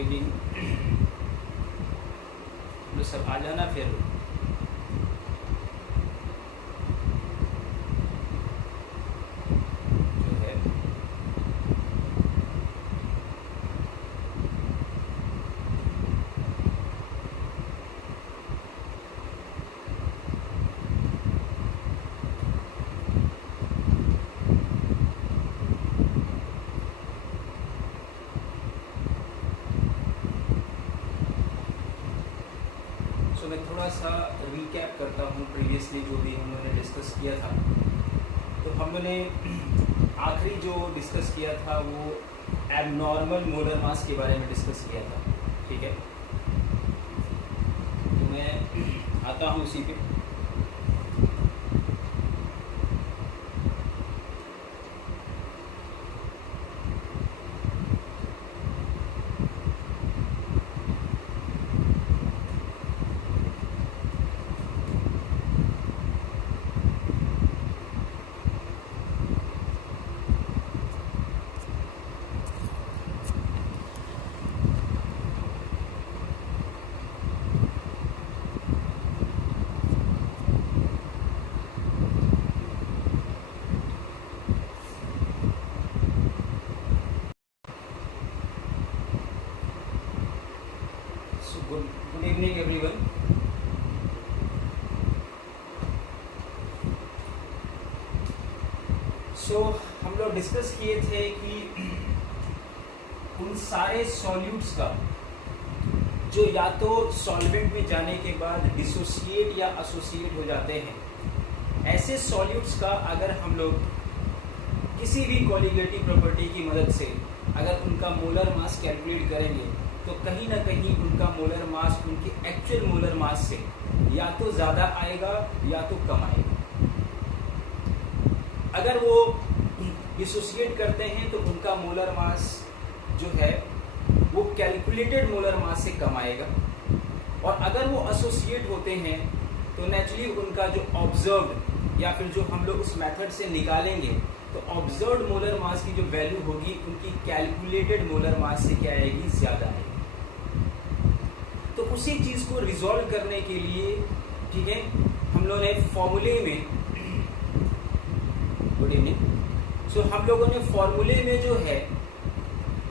Evening. तो सब आ जाना फिर। जो है मैं थोड़ा सा रिकैप करता हूँ प्रीवियसली जो भी हम लोगों ने डिस्कस किया था। तो हम लोगों ने आखिरी जो डिस्कस किया था वो एबनॉर्मल मोलर मास के बारे में डिस्कस किया था। ठीक है, तो मैं आता हूँ उसी पे। Good evening everyone. हम लोग डिस्कस किए थे कि उन सारे सॉल्यूट्स का जो या तो सॉल्वेंट में जाने के बाद डिसोसिएट या एसोसिएट हो जाते हैं, ऐसे सॉल्यूट्स का अगर हम लोग किसी भी कोलिगेटिव प्रॉपर्टी की मदद से अगर उनका मोलर मास कैलकुलेट करेंगे तो कहीं ना कहीं उनका मोलर मास उनके एक्चुअल मोलर मास से या तो ज़्यादा आएगा या तो कम आएगा। अगर वो डिसोसिएट करते हैं तो उनका मोलर मास जो है वो कैलकुलेटेड मोलर मास से कम आएगा, और अगर वो एसोसिएट होते हैं तो नेचुरली उनका जो ऑब्जर्व्ड या फिर जो हम लोग उस मेथड से निकालेंगे तो ऑब्जर्व्ड मोलर मास की जो वैल्यू होगी उनकी कैलकुलेटेड मोलर मास से क्या आएगी, ज़्यादा आएगी। तो उसी चीज़ को रिजॉल्व करने के लिए, ठीक है, हम लोगों ने फॉर्मूले में, गुड इवनिंग, हम लोगों ने फॉर्मूले में जो है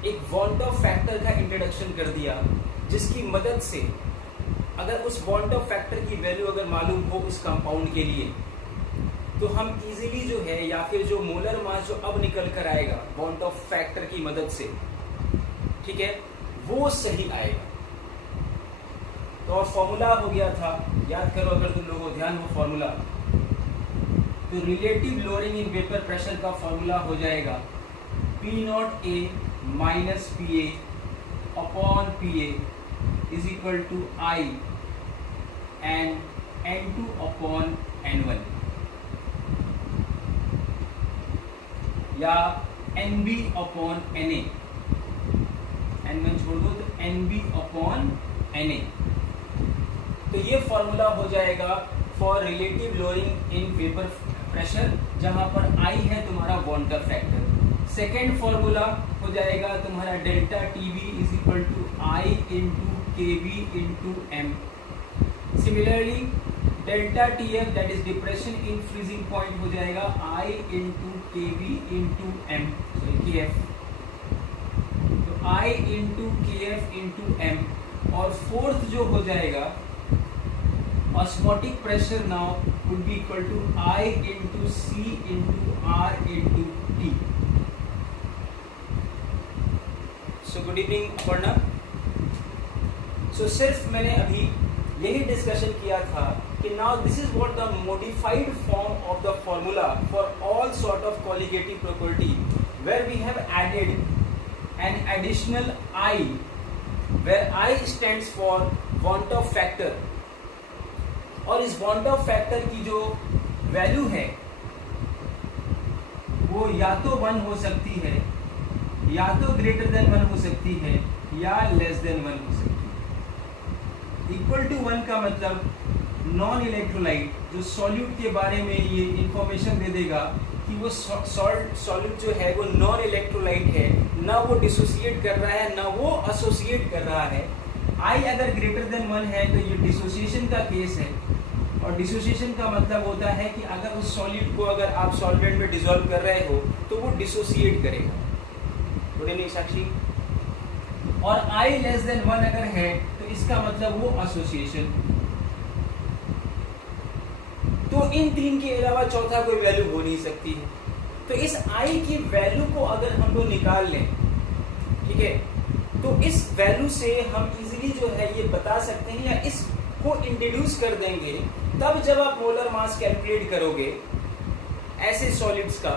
एक वॉन ऑफ फैक्टर का इंट्रोडक्शन कर दिया, जिसकी मदद से अगर उस वॉन ऑफ फैक्टर की वैल्यू अगर मालूम हो उस कंपाउंड के लिए तो हम इजीली जो है या फिर जो मोलर मास जो अब निकल कर आएगा वॉन ऑफ फैक्टर की मदद से, ठीक है, वो सही आएगा। तो फॉर्मूला हो गया था, याद करो अगर तुम लोगों को ध्यान हो फॉर्मूला, तो relative lowering in vapour pressure का फॉर्मूला हो जाएगा P0A minus PA upon PA is equal to I and N2 upon N1, या NB अपॉन NA, N1 छोड़ दो तो NB अपॉन NA। तो ये फॉर्मूला हो जाएगा for relative lowering in vapour pressure, जहां पर I है तुम्हारा van Hoff factor. Second formula हो जाएगा तुम्हारा delta TB is equal to I into KB into M। Similarly delta TF that is depression in freezing point हो जाएगा I into KB into M, KF, तो I into KF into M। और fourth जो हो जाएगा osmotic pressure now would be equal to I into C into R into T। So good evening Aparna. सिर्फ मैंने अभी यही डिस्कशन किया था कि now this is what the modified form of the formula for all sort of colligative property where we have added an additional I, where I stands for want of factor, और इस want of factor की जो value है वो या तो 1 हो सकती है, या तो ग्रेटर देन 1 हो सकती है, या लेस देन 1 हो सकती है। इक्वल टू 1 का मतलब नॉन इलेक्ट्रोलाइट जो सॉल्यूट के बारे में ये इंफॉर्मेशन दे देगा कि वो सॉलिड जो है वो नॉन इलेक्ट्रोलाइट है, ना वो डिसोसिएट कर रहा है ना वो एसोसिएट कर रहा है। आई अगर ग्रेटर देन 1 है तो ये डिसोसिएशन का केस है, और डिसोसिएशन का मतलब होता है कि अगर उस सॉलिड को अगर आप सॉल्वेंट में डिसॉल्व कर रहे हो तो वो डिसोसिएट करेगा। गुड इवनिंग साक्षी। और आई लेस देन 1 अगर है तो इसका मतलब वो एसोसिएशन। तो इन तीन के अलावा चौथा कोई वैल्यू हो नहीं सकती है। तो इस आई की वैल्यू को अगर हम लोग निकाल लें, ठीक है, तो इस वैल्यू से हम इजीली जो है ये बता सकते हैं या इसको इंट्रोड्यूस कर देंगे। तब जब आप मोलर मास कैलकुलेट करोगे ऐसे सॉलिड्स का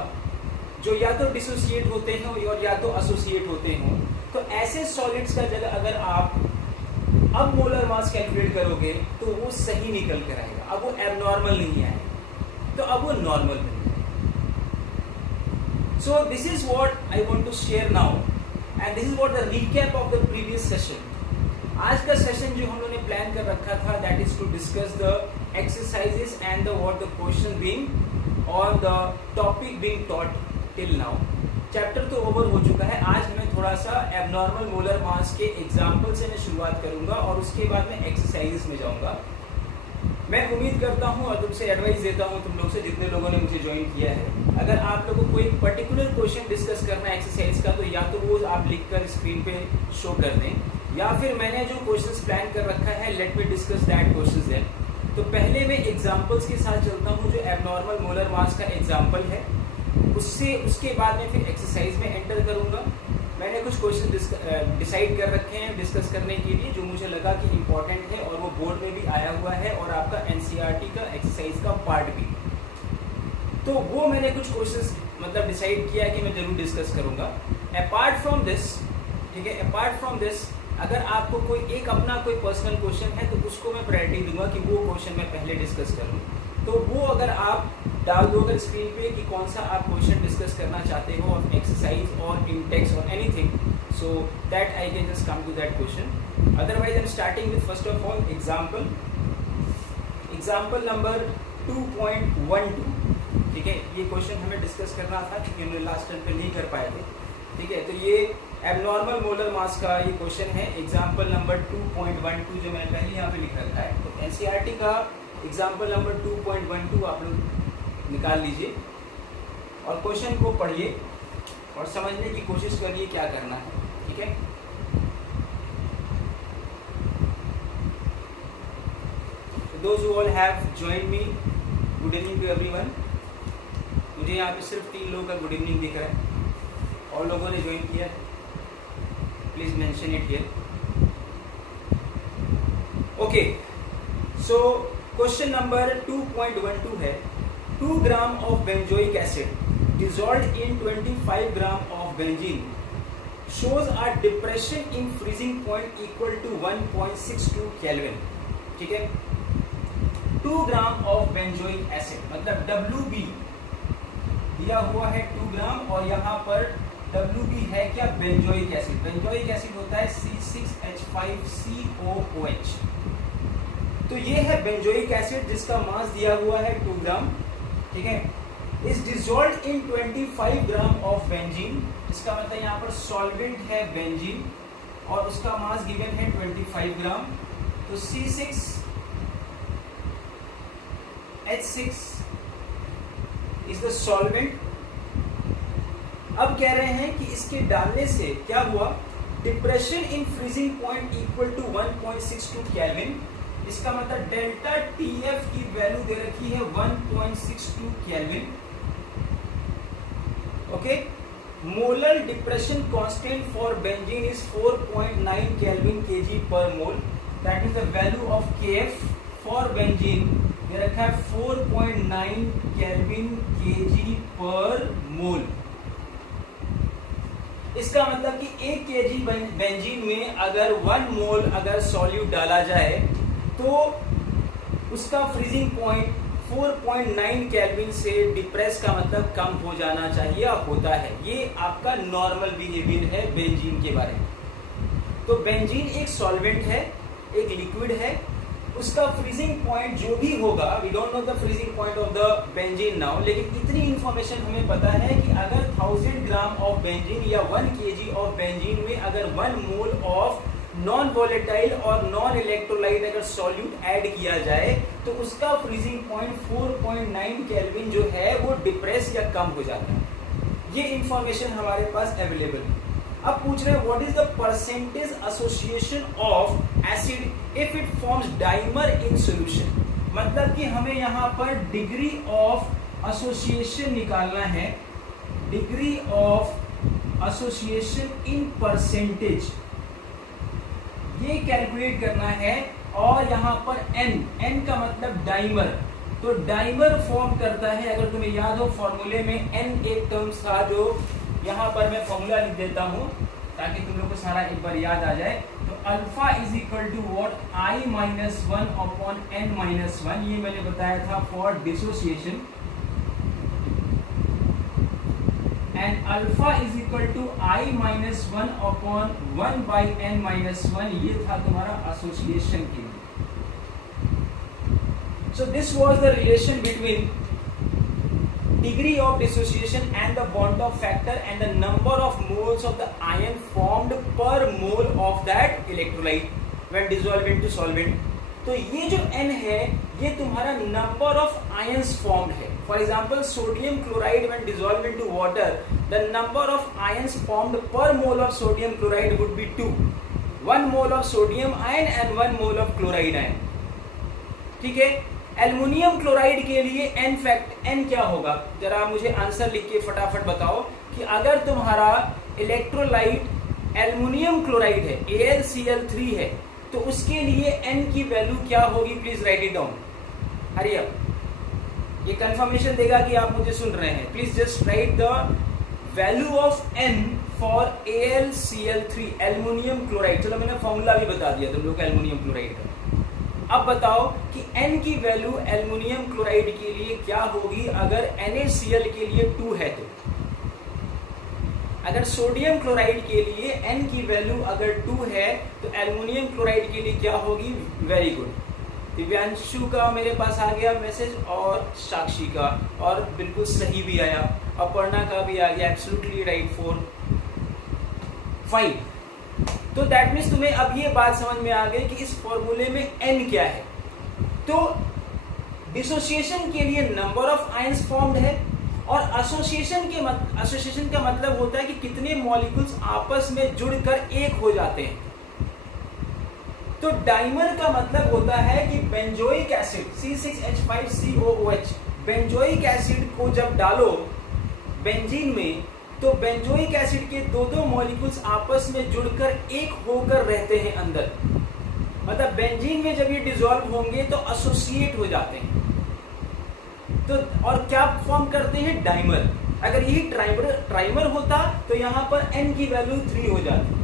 जो या तो डिसोसिएट होते हैं और या तो एसोसिएट होते हैं, तो ऐसे सॉलिड्स का जगह अगर आप अब मोलर मास कैलकुलेट करोगे तो वो सही निकल कर आएगा। अब वो एबनॉर्मल नहीं आएगा, तो अब वो नॉर्मल बन जाएगा। So this is what I want to share now and this is what the recap of the previous session. आज का सेशन जो हम लोगों ने प्लान कर रखा था, that is to discuss the exercises and the what the question being और the topic being taught till now. Chapter तो ओवर हो चुका है। आज मैं थोड़ा सा एबनॉर्मल मोलर मास के एग्जाम्पल से मैं शुरुआत करूंगा और उसके बाद मैं एक्सरसाइजेस में जाऊंगा। मैं उम्मीद करता हूं और तुमसे एडवाइस देता हूं, तुम लोग से जितने लोगों ने मुझे ज्वाइन किया है, अगर आप लोगों को कोई पर्टिकुलर क्वेश्चन डिस्कस करना है एक्सरसाइज का, तो या तो वो आप लिखकर स्क्रीन पे शो कर दें, या फिर मैंने जो क्वेश्चंस प्लान कर रखा है, let me discuss that questions then. तो पहले मैं एग्जाम्पल्स के साथ चलता हूँ, जो एबनॉर्मल मोलर मास का एग्जाम्पल है, उसके बाद में फिर एक्सरसाइज में एंटर करूंगा। मैंने कुछ क्वेश्चन डिसाइड कर रखे हैं डिस्कस करने के लिए, जो मुझे लगा कि इम्पोर्टेंट है और वो बोर्ड में भी आया हुआ है और आपका एनसीईआरटी का एक्सरसाइज का पार्ट भी। तो वो मैंने कुछ क्वेश्चंस मतलब डिसाइड किया कि मैं जरूर डिस्कस करूंगा। अपार्ट फ्रॉम दिस, ठीक है, अपार्ट फ्रॉम दिस अगर आपको कोई एक अपना कोई पर्सनल क्वेश्चन है तो उसको मैं प्रायोरिटी दूंगा कि वो क्वेश्चन मैं पहले डिस्कस करूँ। तो वो अगर आप डाल दो अगर स्क्रीन पे कि कौन सा आप क्वेश्चन डिस्कस करना चाहते हो ऑफ एक्सरसाइज और इन टेक्स्ट और anything, so that I can just come to that question. Otherwise I am starting with first of all example number 2.12। ठीक है, ये क्वेश्चन हमें डिस्कस करना था क्योंकि हमने लास्ट टाइम पे नहीं कर पाए थे। ठीक है, तो ये एबनॉर्मल मोलर मास का ये क्वेश्चन है, एग्जाम्पल नंबर 2.12 जो मैंने पहले यहाँ पे लिख रखा है। तो एनसीईआरटी का एग्जाम्पल नंबर 2.12 आप लोग निकाल लीजिए और क्वेश्चन को पढ़िए और समझने की कोशिश करिए क्या करना है। ठीक है, those who all have joined me, good evening to everyone। मुझे यहाँ पे सिर्फ 3 लोगों का गुड इवनिंग दिख रहा है, और लोगों ने ज्वाइन किया है, please mention it here. Okay, so question number 2.12 है, 2 gram of benzoic acid dissolved in 25 gram of benzene shows a depression in freezing point equal to 1.62 Kelvin। ठीक है, 2 ग्राम ऑफ बेंजोइक एसिड मतलब WB दिया हुआ है 2 ग्राम, और यहाँ पर WB है क्या, बेंजोइक एसिड। बेंजोइक एसिड होता है C6H5COOH। तो ये है बेंजोइक एसिड जिसका मास दिया हुआ है 2 ग्राम। ठीक है, is dissolved in 25 gram of benzene, इसका मतलब यहाँ पर सॉल्वेंट है बेंजीन और उसका मास गिवन है 25 ग्राम। तो C6H6 इज द सॉल्वेंट। अब कह रहे हैं कि इसके डालने से क्या हुआ, depression in freezing point equal to 1.62 kelvin. इसका मतलब डेल्टा TF की वैल्यू दे रखी है 1.62 केल्विन। Okay, molar depression constant for benzene is 4.9 kelvin kg per mole, that is the value of KF for benzene दे रखा है 4.9 केल्विन kg पर मोल। इसका मतलब कि 1 kg बेंजीन में अगर 1 मोल अगर सॉल्यूट डाला जाए तो उसका फ्रीजिंग पॉइंट 4.9 केल्विन से डिप्रेस का मतलब कम हो जाना चाहिए, होता है। ये आपका नॉर्मल बिहेवियर है बेंजीन के बारे में। तो बेंजीन एक सॉल्वेंट है, एक लिक्विड है उसका फ्रीजिंग पॉइंट जो भी होगा, we don't know the freezing point of the benzene now, लेकिन इतनी इंफॉर्मेशन हमें पता है कि अगर 1000 ग्राम ऑफ बेंजीन या 1 kg ऑफ बेंजीन में अगर 1 मोल ऑफ नॉन वोलेटाइल और नॉन इलेक्ट्रोलाइट अगर सॉल्यूट ऐड किया जाए तो उसका फ्रीजिंग पॉइंट 4.9 केल्विन जो है वो डिप्रेस या कम हो जाता है। ये इंफॉर्मेशन हमारे पास अवेलेबल है। अब पूछ रहे हैं what is the percentage association of acid if it forms dimer in solution, मतलब कि हमें यहाँ पर डिग्री ऑफ एसोसिएशन निकालना है, degree of association in percentage ये कैलकुलेट करना है। और यहाँ पर n का मतलब डाइमर, तो डाइमर फॉर्म करता है, अगर तुम्हें याद हो फॉर्मूले में n एक टर्म्स था, जो यहाँ पर मैं फॉर्मूला लिख देता हूँ ताकि तुम लोग को सारा एक बार याद आ जाए। तो alpha is equal to what I-1 upon n-1, ये मैंने बताया था for dissociation, and alpha is equal to I-1 upon 1 by n-1, ये था तुम्हारा एसोसिएशन के लिए। So this was the relation between degree of dissociation and the Bond-Off factor and the number of moles of the ion formed per mole of that electrolyte when dissolved into solvent। तो ये जो n है ये तुम्हारा number of ions formed है। For example, sodium chloride when dissolved into water, the number of ions formed per mole of sodium chloride would be 2, 1 mole of sodium ion and 1 mole of chloride ion। ठीक है, aluminium chloride के लिए n क्या होगा, जरा मुझे answer लिख के फटाफट बताओ कि अगर तुम्हारा इलेक्ट्रोलाइट एल्युमिनियम क्लोराइड है AlCl3 है तो उसके लिए n की वैल्यू क्या होगी, please right it down. Hurry up, ये कंफर्मेशन देगा कि आप मुझे सुन रहे हैं। Please just right the value of n for AlCl3 aluminium chloride. चलो मैंने फॉर्मूला भी बता दिया तुम लोग एल्युमिनियम क्लोराइड का। अब बताओ कि n की वैल्यू एल्युमिनियम क्लोराइड के लिए क्या होगी अगर NaCl के लिए 2 है तो। अगर सोडियम क्लोराइड के लिए n की वैल्यू अगर 2 है तो एल्युमिनियम क्लोराइड के लिए क्या होगी। वेरी गुड, दिव्यांशु का मेरे पास आ गया मैसेज और साक्षी का, और बिल्कुल सही भी आया, अपर्णा का भी आ गया, एब्सोल्युटली राइट 4 5। तो दैट मीन्स तुम्हें अब ये बात समझ में आ गई कि इस फॉर्मूले में n क्या है। तो डिसोसिएशन के लिए नंबर ऑफ आयंस फॉर्म्ड है, और एसोसिएशन का मतलब होता है कि कितने मॉलिक्यूल्स आपस में जुड़कर एक हो जाते हैं। तो डाइमर का मतलब होता है कि benzoic acid C6H5COOH, benzoic acid को जब डालो बेंजीन में तो बेंजोइक एसिड के दो मॉलिक्यूल्स आपस में जुड़कर एक होकर रहते हैं अंदर, मतलब बेंजीन में जब ये डिसॉल्व होंगे तो एसोसिएट हो जाते हैं। तो और क्या फॉर्म करते हैं, डाइमर। अगर यही ट्राइमर होता तो यहां पर n की वैल्यू 3 हो जाती।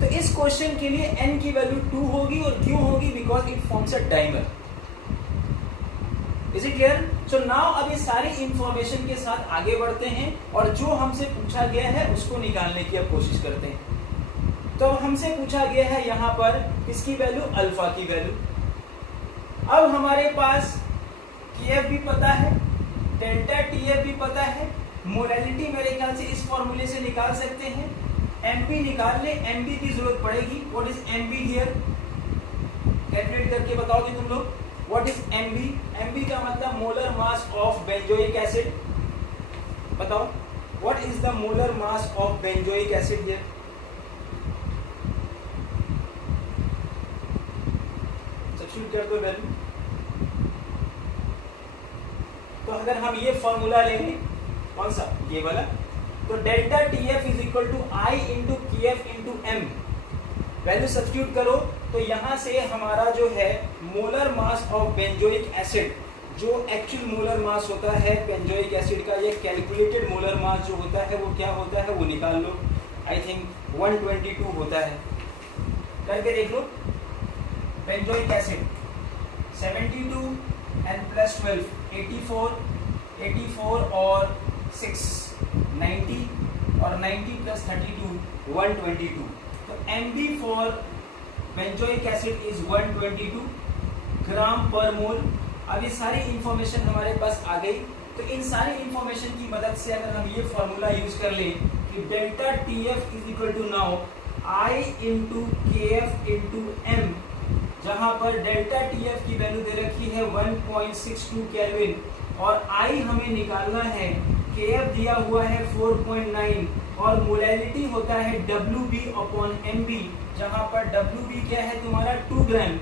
तो इस क्वेश्चन के लिए n की वैल्यू 2 होगी, और क्यों होगी, because it forms a dimer. Is it clear? So now अब ये सारी इंफॉर्मेशन के साथ आगे बढ़ते हैं और जो हमसे पूछा गया है उसको निकालने की अब कोशिश करते हैं। तो हमसे पूछा गया है यहाँ पर किसकी वैल्यू, अल्फा की वैल्यू। अब हमारे पास Kf भी पता है, डेल्टा Tf भी पता है, मोलैलिटी मेरे ख्याल से इस फॉर्मूले से निकाल सकते हैं। Mb निकाल ले, Mb की जरूरत पड़ेगी। What is Mb here, calculate करके बताओगे तुम लोग। What is Mb? Mb का मतलब molar mass of benzoic acid. बताओ what is the molar mass of benzoic acid here. Substitute कर दो वैल्यू। तो अगर हम ये फॉर्मूला लेंगे, कौन सा, ये वाला, तो delta Tf is equal to I into Kf into M। Value substitute करो तो यहां से हमारा जो है molar mass of benzoic acid, जो एक्चुअल मोलर मास होता है बेंजोइक एसिड का, ये कैलकुलेटेड मोलर मास जो होता है वो क्या होता है वो निकाल लो। आई थिंक 122 होता है, करके देख लो। बेंजोइक एसिड 72 एंड प्लस 12 84 और 6 90 और 90 प्लस 32 122। तो Mb for benzoic acid is 122 ग्राम पर मोल। अब ये सारी इंफॉर्मेशन हमारे पास आ गई, तो इन सारी इंफॉर्मेशन की मदद से अगर हम ये फॉर्मूला यूज कर लें कि delta TF is equal to now I into KF into M, जहां पर डेल्टा TF की वैल्यू दे रखी है 1.62 केल्विन और I हमें निकालना है, KF दिया हुआ है 4.9 और मोलैलिटी होता है WB अपॉन MB, जहां पर WB क्या है तुम्हारा 2 ग्राम।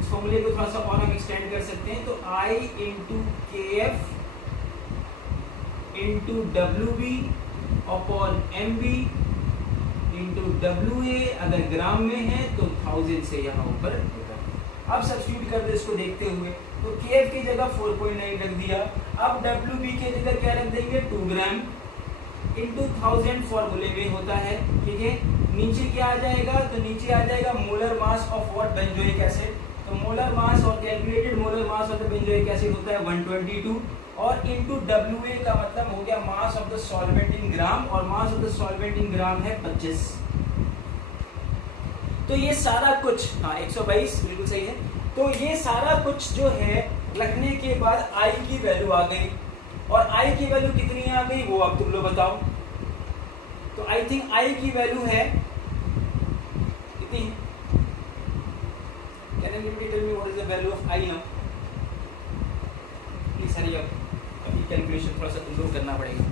इस फॉर्मूले को थोड़ा सा और हम एक्सटेंड कर सकते हैं, तो I into KF into WB upon MB into WA, अगर ग्राम में है तो 1000 से यहाँ ऊपर होगा। अब सब्स्टिट्यूट कर दो इसको देखते हुए, तो KF की जगह 4.9 रख दिया, अब WB की जगह क्या रख देंगे 2 ग्राम इंटू 1000 फॉर्मूले में होता है, ठीक है। नीचे क्या आ जाएगा, तो नीचे आ जाएगा molar mass of what, benzoic acid. तो मोलर मास और calculated molar mass of the benzoic acid होता है 122 और इंटू WA का मतलब हो गया mass of the solvent in gram, और mass of the solvent in gram है 25। तो ये सारा कुछ, हाँ 122 बिल्कुल सही है। तो ये सारा कुछ जो है रखने के बाद I की वैल्यू आ गई, और I की वैल्यू कितनी आ गई वो अब तुम लोग बताओ। तो आई थिंक I की वैल्यू है कितनी, can anybody tell me what is the value of I now, please hurry up, अभी कैलकुलेशन थोड़ा सा तुम लोग करना पड़ेगा।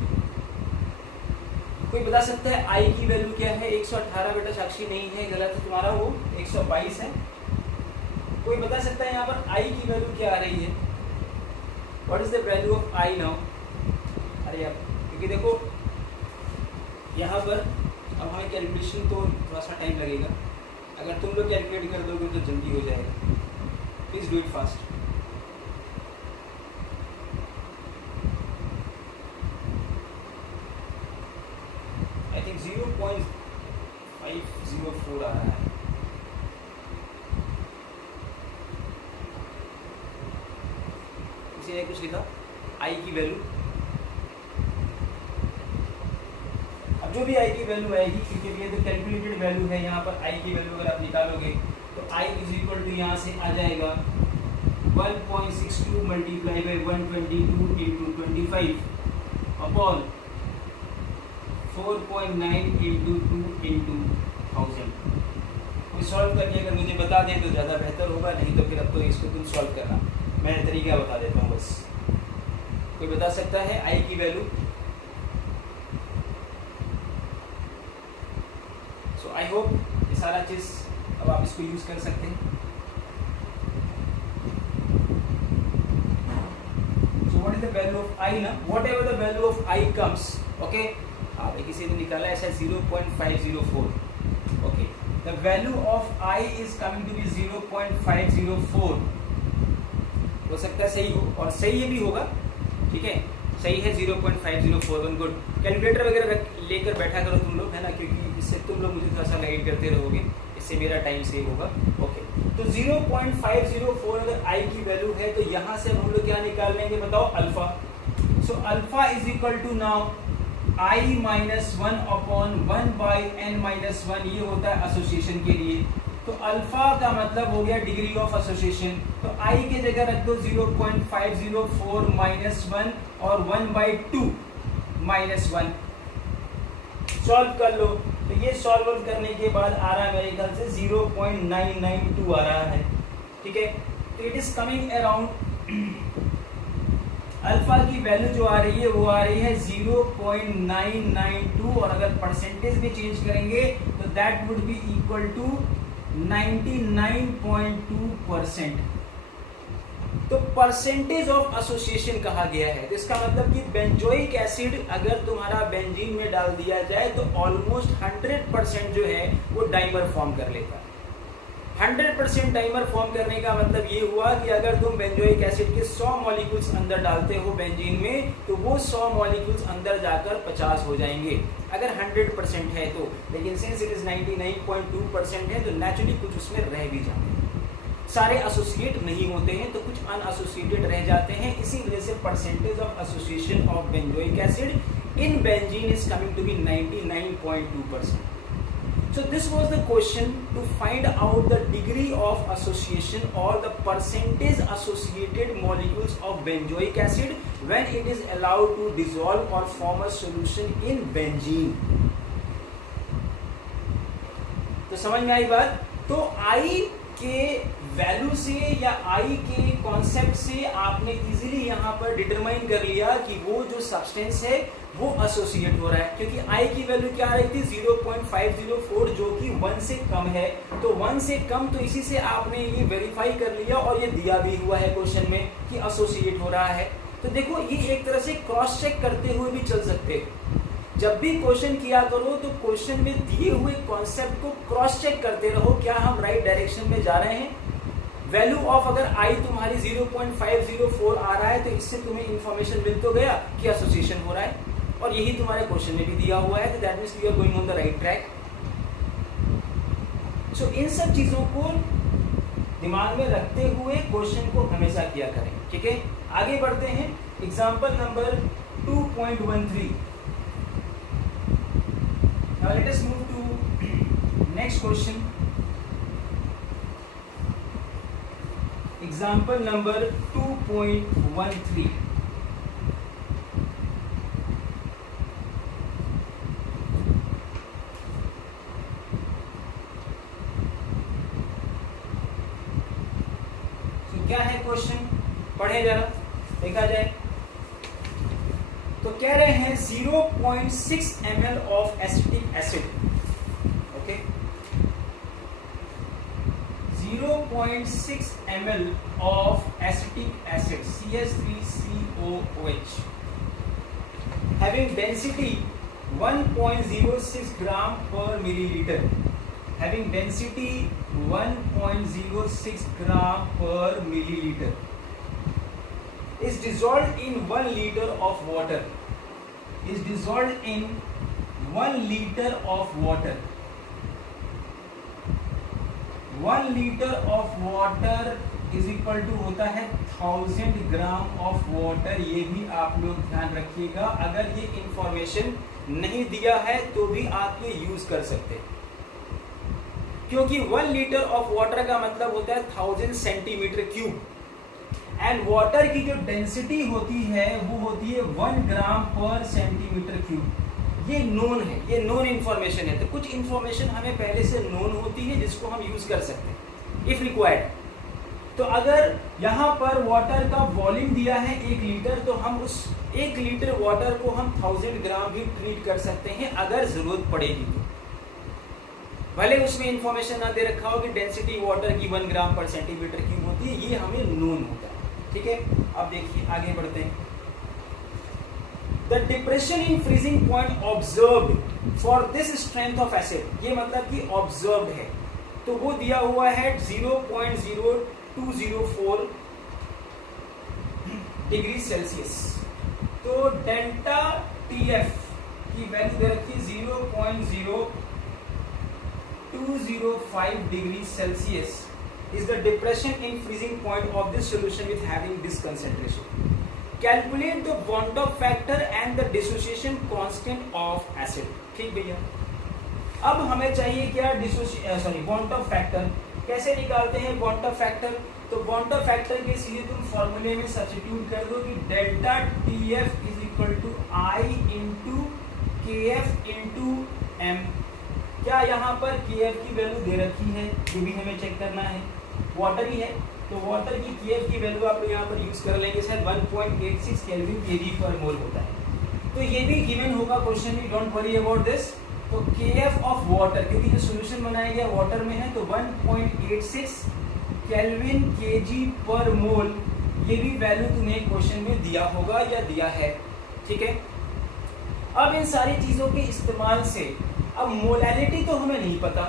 कोई बता सकता है I की वैल्यू क्या है? 118 बेटा साक्षी नहीं है, गलत है तुम्हारा, वो 122 है। कोई बता सकता है यहाँ पर I की वैल्यू क्या आ रही है? What is the value of I now? अरे यार, क्योंकि देखो यहाँ पर अब हमें कैलकुलेशन तो थोड़ा सा टाइम लगेगा, अगर तुम लोग कैलकुलेट कर दोगे तो जल्दी हो जाएगा। Please do it fast. I think 0.504 आ रहा है। किसी ने कुछ लिखा I की वैल्यू, अब जो भी I की वैल्यू आएगी, क्योंकि ये तो कैलकुलेटेड वैल्यू है, यहाँ पर I की वैल्यू अगर आप निकालोगे तो I इज इक्वल टू यहाँ से आ जाएगा 1.62 multiply by 122 into 25 upon 4.9 into 2 into 1000। कोई सॉल्व करके अगर मुझे बता दें तो ज़्यादा बेहतर होगा, नहीं तो फिर अब तो इसको तुम सॉल्व करना, मैं तरीका बता देता हूँ बस। कोई बता सकता है I की वैल्यू? सो आई होप ये सारा चीज़ अब आप इसको यूज़ कर सकते हैं। So what is the value of I ना, whatever the value of I comes, okay, आपने किसी ने निकाला ऐसा 0.504, okay, the value of I is coming to be 0.504। हो सकता है सही हो, और सही ये भी होगा, ठीक है, सही है 0.5041, गुड। कैलकुलेटर वगैरह लेकर बैठा करो तुम लोग, है ना, क्योंकि इससे तुम लोग मुझे थोड़ा सा गाइड करते रहोगे, इससे मेरा टाइम सेव होगा, ओके। तो 0.504 अगर I की वैल्यू है तो यहाँ से हम लोग क्या निकाल लेंगे बताओ, alpha. So alpha is equal to now I minus 1 upon 1 by n minus 1, ये होता है एसोसिएशन के लिए। तो अल्फा का मतलब हो गया डिग्री ऑफ एसोसिएशन, तो I की जगह रख दो 0.504 माइनस 1 और 1/2 माइनस 1। सॉल्व कर लो, तो ये सॉल्व करने के बाद आ रहा है मेरे ख्याल से 0.992 आ रहा है, ठीक है। तो it is coming around, alpha की वैल्यू जो आ रही है वो आ रही है 0.992, और अगर परसेंटेज में चेंज करेंगे तो that would be equal to 99.2%। तो परसेंटेज ऑफ एसोसिएशन कहा गया है, तो इसका मतलब कि बेंजोइक एसिड अगर तुम्हारा बेंजीन में डाल दिया जाए तो ऑलमोस्ट 100% जो है वो डाइमर फॉर्म कर लेता है। 100% डाइमर फॉर्म करने का मतलब ये हुआ कि अगर तुम बेंजोइक एसिड के 100 मॉलिक्यूल्स अंदर डालते हो बेंजीन में, तो वो 100 मॉलिक्यूल्स अंदर जाकर 50 हो जाएंगे अगर 100% है तो। लेकिन सिंस इट इज 99.2% है तो नेचुरली कुछ उसमें रह भी जाते हैं, सारे एसोसिएट नहीं होते हैं, तो कुछ अनएसोसिएटेड रह जाते हैं। इसी वजह से percentage of association of benzoic acid in benzene is coming to be 99.2%। So this was the question to find out the degree of association or the percentage associated molecules of benzoic acid when it is allowed to dissolve or form a solution in benzene. तो समझ में आई बात? तो I के value से या I के concept से आपने इजीली यहाँ पर डिटरमाइन कर लिया कि वो जो सब्सटेंस है वो एसोसिएट हो रहा है, क्योंकि I की वैल्यू क्या आ रही थी 0.504 जो कि 1 से कम है। तो 1 से कम, तो इसी से आपने ये वेरीफाई कर लिया और ये दिया भी हुआ है क्वेश्चन में कि एसोसिएट हो रहा है। तो देखो ये एक तरह से क्रॉस चेक करते हुए भी चल सकते हैं। जब भी क्वेश्चन किया करो तो क्वेश्चन में दिए हुए कॉन्सेप्ट को क्रॉस चेक करते रहो, क्या हम राइट डायरेक्शन में जा रहे हैं। वैल्यू ऑफ अगर I तुम्हारी 0.504 आ रहा है तो इससे तुम्हें इंफॉर्मेशन मिल तो गया कि एसोसिएशन हो रहा है, और यही तुम्हारे क्वेश्चन में भी दिया हुआ है, तो that means you are going on the right track. So इन सब चीजों को दिमाग में रखते हुए क्वेश्चन को हमेशा किया करें, ठीक है। आगे बढ़ते हैं, example number 2.13। Now let us move to next question. Example number 2.13. तो क्या है क्वेश्चन, पढ़े जरा, देखा जाए। तो कह रहे हैं 0.6 ml of acetic acid, okay, 0.6 ml of acetic acid CH3COOH having density 1.06 gram per milliliter, having density 1.06 gram per milliliter is dissolved in 1 liter of water, is dissolved in 1 liter of water. 1 liter of water is equal to होता है 1000 gram of water. ये भी आप लोग ध्यान रखिएगा, अगर ये इंफॉर्मेशन नहीं दिया है तो भी आप ये यूज कर सकते हैं, क्योंकि 1 लीटर ऑफ वाटर का मतलब होता है 1000 सेंटीमीटर क्यूब, एंड वाटर की जो डेंसिटी होती है वो होती है 1 ग्राम पर सेंटीमीटर क्यूब। ये नोन है, ये नोन इन्फॉर्मेशन है। तो कुछ इन्फॉर्मेशन हमें पहले से नोन होती है जिसको हम यूज कर सकते हैं इफ रिक्वायर्ड। तो अगर यहाँ पर वाटर का वॉल्यूम दिया है 1 लीटर, तो हम उस 1 लीटर वाटर को हम 1000 ग्राम भी ट्रीट कर सकते हैं अगर जरूरत पड़ेगी तो। भले उसमें इंफॉर्मेशन ना दे रखा हो कि डेंसिटी वाटर की 1 ग्राम पर सेंटीमीटर क्यूब होती है, ये हमें नोन होता है, ठीक है। अब देखिए आगे बढ़ते हैं। The depression in freezing point observed for this strength of acid, ये मतलब कि observed है, तो वो दिया हुआ है 0.0204 डिग्री सेल्सियस। तो डेल्टा TF की वैल्यू दे रखी 0.0205 degree Celsius is the depression in freezing point of this solution with having this concentration. Calculate the Van't factor and the dissociation constant of acid. ठीक भैया, अब हमें चाहिए क्या, Van't factor। कैसे निकालते हैं Van't factor? तो Van't factor के सीधे तुम फॉर्मूले में सब्स्टिट्यूट कर दो कि delta TF is equal to I into KF into M। क्या यहाँ पर KF की वैल्यू दे रखी है, ये भी हमें चेक करना है। वाटर ही है तो वाटर की KF की वैल्यू आप लोग यहाँ पर यूज कर लेंगे, शायद 1.86 केल्विन kg पर मोल होता है। तो ये भी गिवन होगा क्वेश्चन में, डोंट वरी अबाउट दिस। तो KF ऑफ वाटर, क्योंकि जो सोल्यूशन बनाया गया वाटर में है, तो 1.86 केल्विन kg पर मोल, ये भी वैल्यू तुम्हें क्वेश्चन में दिया होगा या दिया है, ठीक है। अब इन सारी चीजों के इस्तेमाल से, अब मोलैलिटी तो हमें नहीं पता,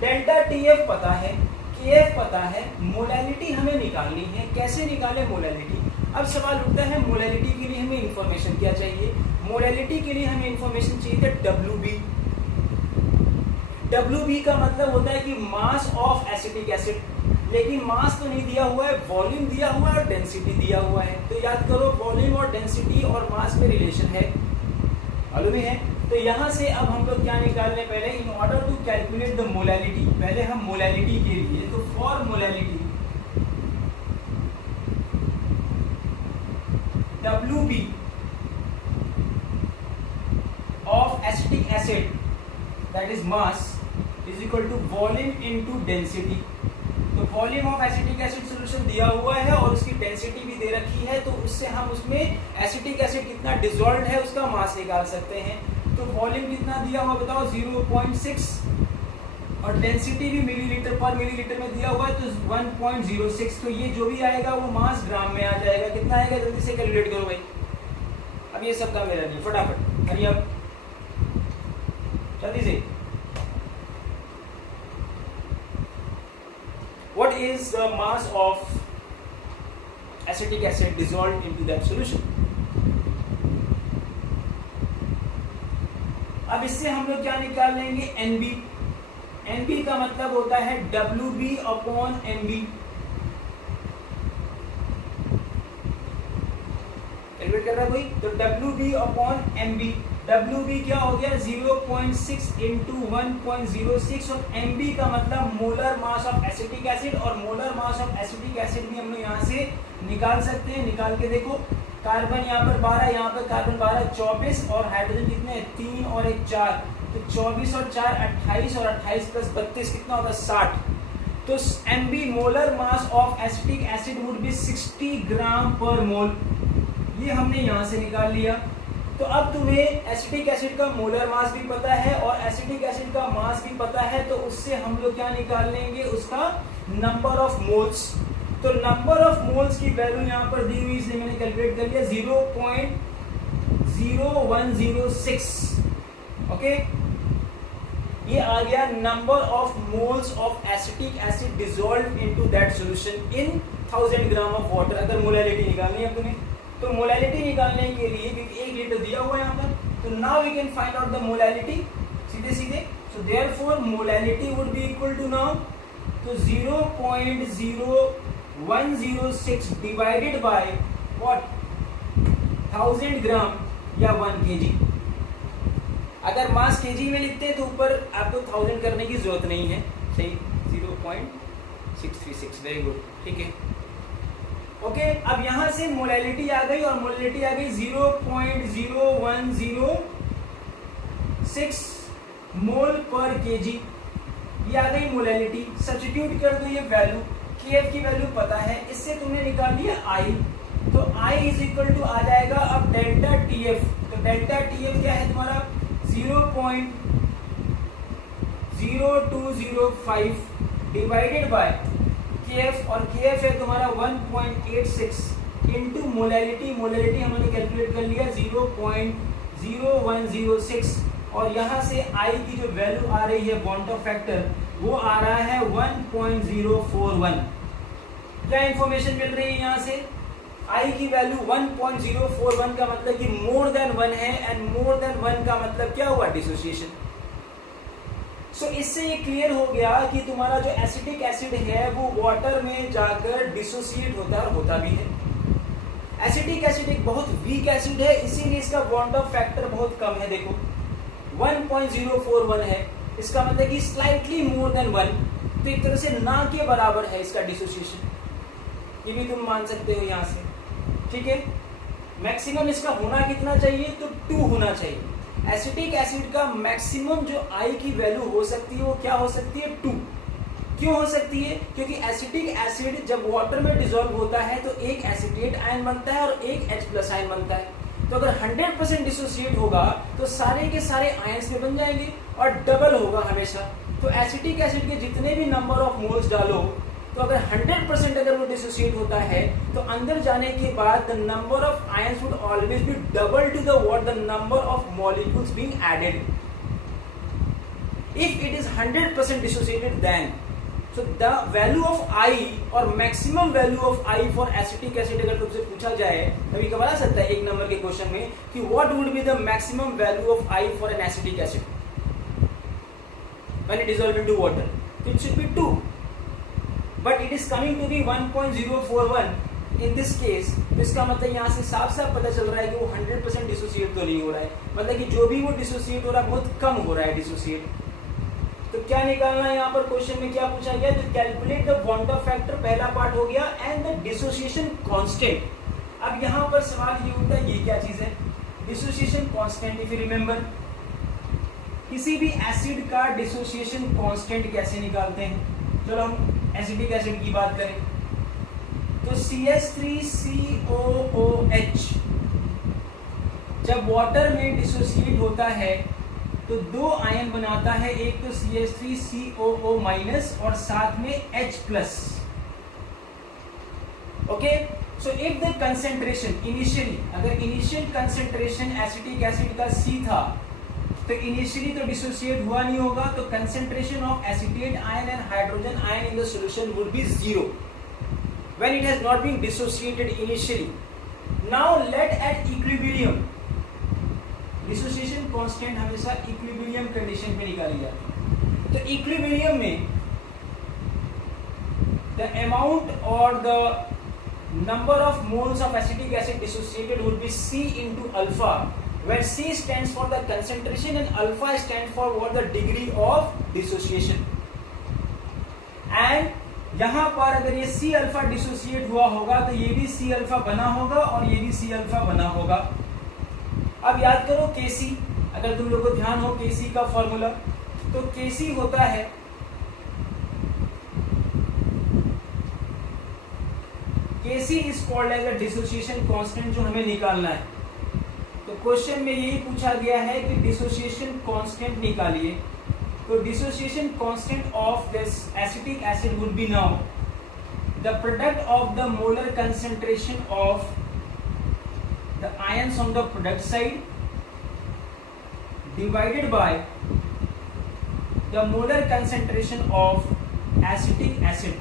डेल्टा TF पता है, KF पता है, मोलैलिटी हमें निकालनी है। कैसे निकाले मोलैलिटी? अब सवाल उठता है मोलैलिटी के लिए हमें इंफॉर्मेशन क्या चाहिए। मोलैलिटी के लिए हमें इंफॉर्मेशन चाहिए था WB। WB का मतलब होता है कि मास ऑफ एसिटिक एसिड, लेकिन मास तो नहीं दिया हुआ है, वॉल्यूम दिया हुआ है और डेंसिटी दिया हुआ है। तो याद करो वॉल्यूम और डेंसिटी और मास में रिलेशन है, मालूम है। तो तो यहां से अब हम लोग क्या निकालने, पहले in order to calculate the molality, पहले हम मोलैलिटी के लिए, तो for molality WB of acetic acid, that is mass, is equal to volume into density. तो volume of acetic acid solution दिया हुआ है और उसकी डेंसिटी भी दे रखी है, तो उससे हम उसमें एसिटिक एसिड कितना डिसॉल्व्ड है उसका मास निकाल सकते हैं। तो वॉल्यूम कितना दिया हुआ बताओ, 0.6, और डेंसिटी भी मिलीलीटर पर मिलीलीटर में दिया हुआ है तो 1.06। तो ये जो भी आएगा वो मास ग्राम में आ जाएगा। कितना आएगा जल्दी से कैलकुलेट करो भाई। अब ये सब का मेरा नहीं, फटाफट हरी अब जल्दी से। What is the mass of acetic acid dissolved into that solution? अब इससे हम लोग क्या निकाल लेंगे, NB। NB का मतलब होता है WB अपॉन MB। कैलकुलेट कर रहा है कोई, तो WB अपॉन MB। WB क्या हो गया, 0.6 इंटू 1.06, और MB का मतलब molar mass of acetic acid, और molar mass of acetic acid भी हम लोग यहाँ से निकाल सकते हैं। निकाल के देखो, कार्बन यहाँ पर 12, यहाँ पर कार्बन 12, 24, और हाइड्रोजन कितने, 3 और 1 4, तो 24 और 4 28, और 28 प्लस 32 कितना होता है, 60। तो MB molar mass of acetic acid would be 60 ग्राम पर मोल। ये हमने यहाँ से निकाल लिया। तो अब तुम्हें एसिटिक एसिड का मोलर मास भी पता है और एसिटिक एसिड का मास भी पता है, तो उससे हम लोग क्या निकाल लेंगे, उसका नंबर ऑफ मोल्स। तो नंबर ऑफ मोल्स की वैल्यू यहाँ पर दी हुई, इसलिए मैंने कैलकुलेट कर लिया 0.0106। ओके, ये आ गया number of moles of acetic acid dissolved into that solution in 1000 gram of water. अगर मोलैलिटी निकालनी है तुम्हें, तो मोलैलिटी निकालने के लिए, क्योंकि 1 लीटर दिया हुआ है यहाँ पर, तो now we can find out the molality सीधे सीधे। So therefore molality would be equal to now, तो 0.0106 डिवाइडेड बाय व्हाट, 1000 ग्राम या 1 kg। अगर मास केजी में लिखते हैं तो ऊपर आपको 1000 करने की जरूरत नहीं है, सही, 0.636, वेरी गुड, ठीक है। ओके, अब यहां से मोलैलिटी आ गई, और मोलैलिटी आ गई 0.0106 मोल पर केजी, ये आ गई मोलैलिटी। सब्स्टिट्यूट कर दो ये वैल्यू, KF की वैल्यू पता है, इससे तुमने निकाल लिया I, तो I इज इक्वल टू आ जाएगा अब डेल्टा TF। तो डेल्टा TF क्या है तुम्हारा, 0.0205 डिवाइडेड बाय KF, और KF है तुम्हारा 1.86 इंटू मोलैलिटी। मोलैलिटी हमने कैलकुलेट कर लिया 0.0106, और यहाँ से I की जो वैल्यू आ रही है बॉन्ड ऑफ फैक्टर, वो आ रहा है 1.041। क्या इंफॉर्मेशन मिल रही है यहाँ से, I की वैल्यू 1.041 का मतलब कि मोर देन 1 है, एंड मोर देन 1 का मतलब क्या हुआ, डिसोसिएशन। सो इससे ये क्लियर हो गया कि तुम्हारा जो एसिटिक एसिड है वो वाटर में जाकर डिसोसिएट होता है, और होता भी है। एसिटिक एसिड एक बहुत वीक एसिड है, इसीलिए इसका बॉन्ड ऑफ फैक्टर बहुत कम है। देखो 1.041 है, इसका मतलब कि स्लाइटली मोर देन 1, तो एक तरह से ना के बराबर है इसका डिसोसिएशन, ये भी तुम मान सकते हो यहाँ से, ठीक है। मैक्सिमम इसका होना कितना चाहिए, तो 2 होना चाहिए। एसिटिक एसिड का मैक्सिमम जो I की वैल्यू हो सकती है वो क्या हो सकती है, 2। क्यों हो सकती है, क्योंकि एसिटिक एसिड जब वाटर में डिसॉल्व होता है तो एक एसिटेट आयन बनता है और एक H+ आयन बनता है। तो अगर 100% डिसोसिएट होगा तो सारे के सारे आयंस में बन जाएंगे और डबल होगा हमेशा। तो एसिटिक एसिड के जितने भी नंबर ऑफ मोल्स डालो, तो अगर 100% अगर वो डिसोसिएट होता है तो अंदर जाने के बाद the number of ions would always be double to the what, the number of molecules being added. If it is 100% dissociated, then so the value of I और maximum value of I for acetic acid अगर तुमसे पूछा जाए, कभी कभार आ सकता है 1 number के क्वेश्चन में कि what would be the maximum value of I for an acetic acid when it dissolve into water, it should be 2, but it is coming to be 1.041 in this case, तो इसका मतलब यहाँ से साफ साफ पता चल रहा है कि वो 100% डिसोसिएट तो नहीं हो रहा है, मतलब कि जो भी वो डिसोसिएट हो रहा है बहुत कम हो रहा है डिसोसिएट। तो क्या निकालना है यहाँ पर, क्वेश्चन में क्या पूछा गया, तो calculate the bond of factor, पहला पार्ट हो गया, एंड द डिसोसिएशन कांस्टेंट। अब यहाँ पर सवाल ये उठता है, ये क्या चीज है, dissociation constant. If you remember, किसी भी एसिड का डिसोसिएशन कांस्टेंट कैसे निकालते हैं, चलो हम एसिडिक एसिड की बात करें, तो CH3COOH जब वाटर में डिसोसिएट होता है तो दो आयन बनाता है, एक तो CH3COO माइनस और साथ में H+। Okay, so if the concentration initially, अगर इनिशियल कंसेंट्रेशन एसिटिक एसिड का C था तो इनिशियली तो डिसोसिएट हुआ नहीं होगा, तो concentration of acetate ion and hydrogen ion in the solution would be 0 when it has not been dissociated initially. Now let at equilibrium, dissociation constant हमेशा equilibrium condition पे निकाली जाती है, तो इक्विलिब्रियम में द अमाउंट और the number of moles of acetic acid dissociated would be C into alpha, where C stands for the concentration and alpha stands for what the degree of dissociation. And यहाँ पर अगर ये C alpha dissociate हुआ होगा तो ये भी C alpha बना होगा और ये भी C अल्फा बना होगा। अब याद करो Kc, अगर तुम लोग को ध्यान हो Kc का फॉर्मूला, तो Kc होता है Kc is called as a dissociation constant, जो हमें निकालना है। तो क्वेश्चन में यही पूछा गया है कि डिसोसिएशन कांस्टेंट निकालिए, तो dissociation constant of this acetic acid would be now the product of the molar concentration of the ions on the product side divided by the molar concentration of acetic acid.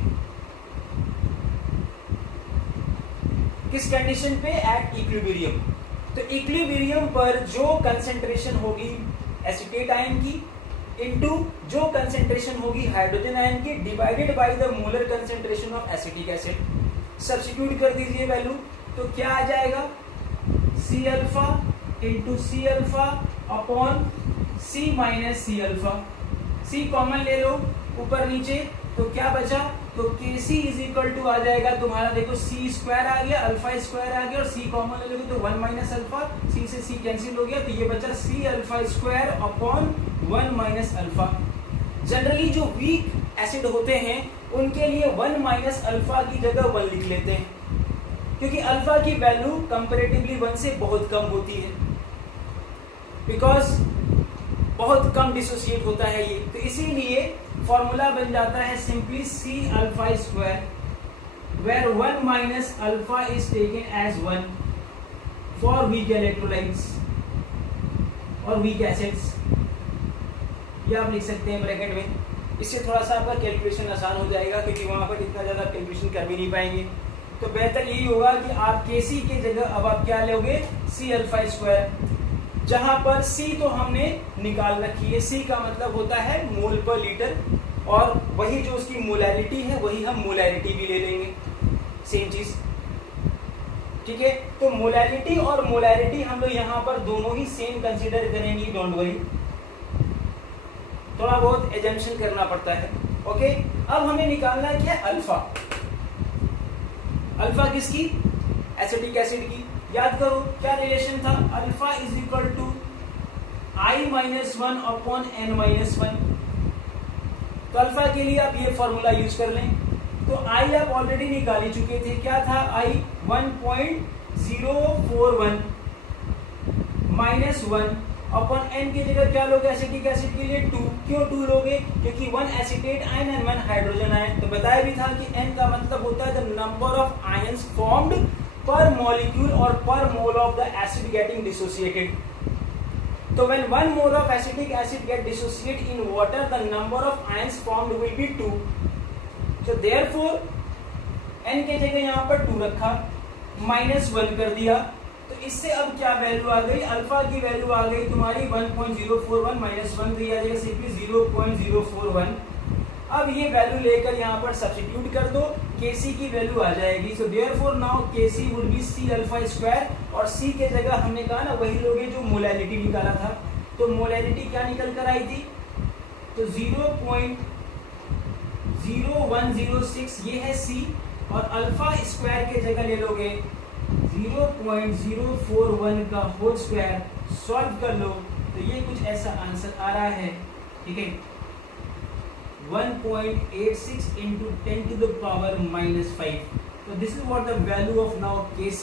किस condition पे, at equilibrium. तो equilibrium पर जो concentration होगी acetate ion की into जो concentration होगी hydrogen ion की divided by the molar concentration of acetic acid, substitute कर दीजिए वैल्यू, तो क्या आ जाएगा, C alpha into C alpha upon C minus C alpha. C common ले लो ऊपर नीचे, तो क्या बचा, तो Kc इज इक्वल टू आ जाएगा तुम्हारा, देखो C स्क्वायर आ गया, अल्फा स्क्वायर आ गया और C कॉमन ले लोगे तो 1 माइनस अल्फा, C से C कैंसिल हो गया, तो ये बचा C alpha square upon 1 minus alpha. Generally जो वीक एसिड होते हैं उनके लिए 1 माइनस अल्फा की जगह 1 लिख लेते हैं, क्योंकि अल्फा की वैल्यू कंपैरेटिवली 1 से बहुत कम होती है, बिकॉज बहुत कम डिसोसिएट होता है ये, तो इसीलिए फॉर्मूला बन जाता है simply C alpha square, where 1 minus alpha is taken as 1 for weak electrolytes और weak acids। ये आप लिख सकते हैं ब्रैकेट में, इससे थोड़ा सा आपका कैलकुलेशन आसान हो जाएगा, क्योंकि वहां पर इतना ज्यादा कैलकुलेशन कर भी नहीं पाएंगे। तो बेहतर यही होगा कि आप Kc के जगह अब आप क्या लोगे, C अल्फा स्क्वायर, जहां पर C तो हमने निकाल रखी है, C का मतलब होता है मोल पर लीटर, और वही जो उसकी मोलैरिटी है वही हम मोलैरिटी भी ले लेंगे, सेम चीज, ठीक है। तो मोलैरिटी और मोलैरिटी हम लोग यहाँ पर दोनों ही सेम कंसीडर करेंगे, डोंट वरी, थोड़ा बहुत एजम्पशन करना पड़ता है। ओके, अब हमें निकालना है क्या, अल्फा। अल्फा किसकी, एसिटिक एसिड की। याद करो क्या रिलेशन था, alpha is equal to I-1 upon N-1। तो अल्फा के लिए आप ये फॉर्मूला यूज कर लें, तो I आप ऑलरेडी निकाल ही चुके थे, क्या था I 1.041 माइनस 1 अपॉन N की जगह क्या लोगे, एसिटिक एसिड के लिए 2। क्यों 2 लोगे, क्योंकि 1 acetate ion and 1 hydrogen ion. तो बताया भी था कि N का मतलब होता है the number of ions formed per molecule or per mole of the acid getting dissociated. So when 1 mole of acetic acid get dissociated in water, the number of ions formed will be 2. So therefore N के जगह यहाँ पर 2 रखा, -1 कर दिया, तो इससे अब क्या वैल्यू आ गई, अल्फा की वैल्यू आ गई तुम्हारी 1.041 -1 दिया जाएगा सिंपली 0.041। अब ये वैल्यू लेकर यहाँ पर सब्स्टिट्यूट कर दो, Kc की वैल्यू आ जाएगी। So therefore now Kc would be C alpha square, और C के जगह हमने कहा ना वही लोगे जो मोलैलिटी निकाला था, तो मोलैलिटी क्या निकल कर आई थी, तो 0.0106 ये है C, और अल्फा स्क्वायर के जगह ले लोगे 0.041 का होल स्क्वायर, सॉल्व कर लो तो ये कुछ ऐसा आंसर आ रहा है, ठीक है, 1.86 into 10 to the power minus 5. So this is what the value of now Kc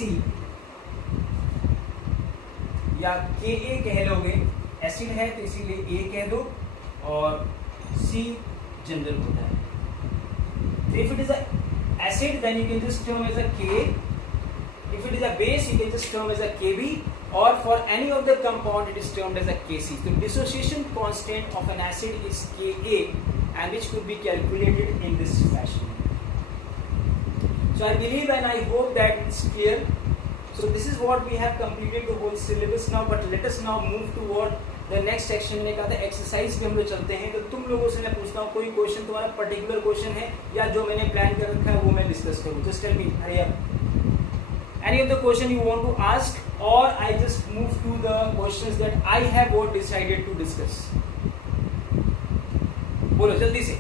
या Ka कह लोगे, एसिड है तो इसीलिए A कह दो, और C जनरल होता है। So if it is a acid then you can just term as a Ka, if it is a base you can just term as a Kb, or for any of the compound it is termed as a Kc. So dissociation constant of an acid is Ka, and which could be calculated in this fashion. So I believe and I hope that it's clear. So this is what we have completed the whole syllabus now, but let us now move toward the next section. ने कहा था exercise पे हम लोग चलते हैं, तो तुम लोगों से मैं पूछता हूँ कोई क्वेश्चन तुम्हारा पर्टिकुलर क्वेश्चन है या जो मैंने प्लान कर रखा है वो मैं डिस्कस करूँ, just tell me, hurry up, any of the question you want to ask, or I just move to the questions that I have what decided to discuss. बोलो जल्दी से।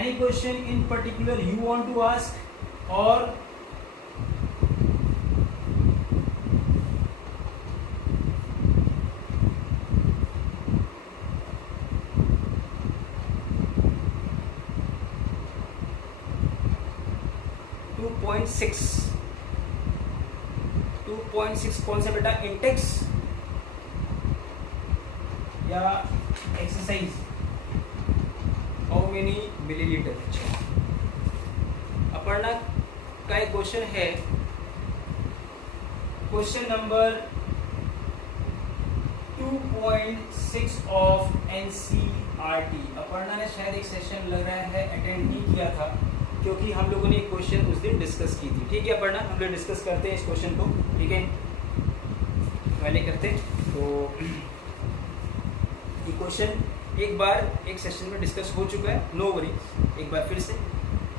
Any question in particular you want to ask, or 2.6 कौन सा बेटा, Intex या exercise, how many millilitre. Aparna का एक question है, question number 2.6 of NCERT। Aparna ने शायद एक सेशन लग रहा है अटेंड नहीं किया था, क्योंकि हम लोगों ने एक क्वेश्चन उस दिन डिस्कस की थी, ठीक है अपर्णा, हम लोग डिस्कस करते हैं इस क्वेश्चन को, ठीक है, पहले करते। तो ये क्वेश्चन एक बार एक सेशन में डिस्कस हो चुका है, नो वरी, एक बार फिर से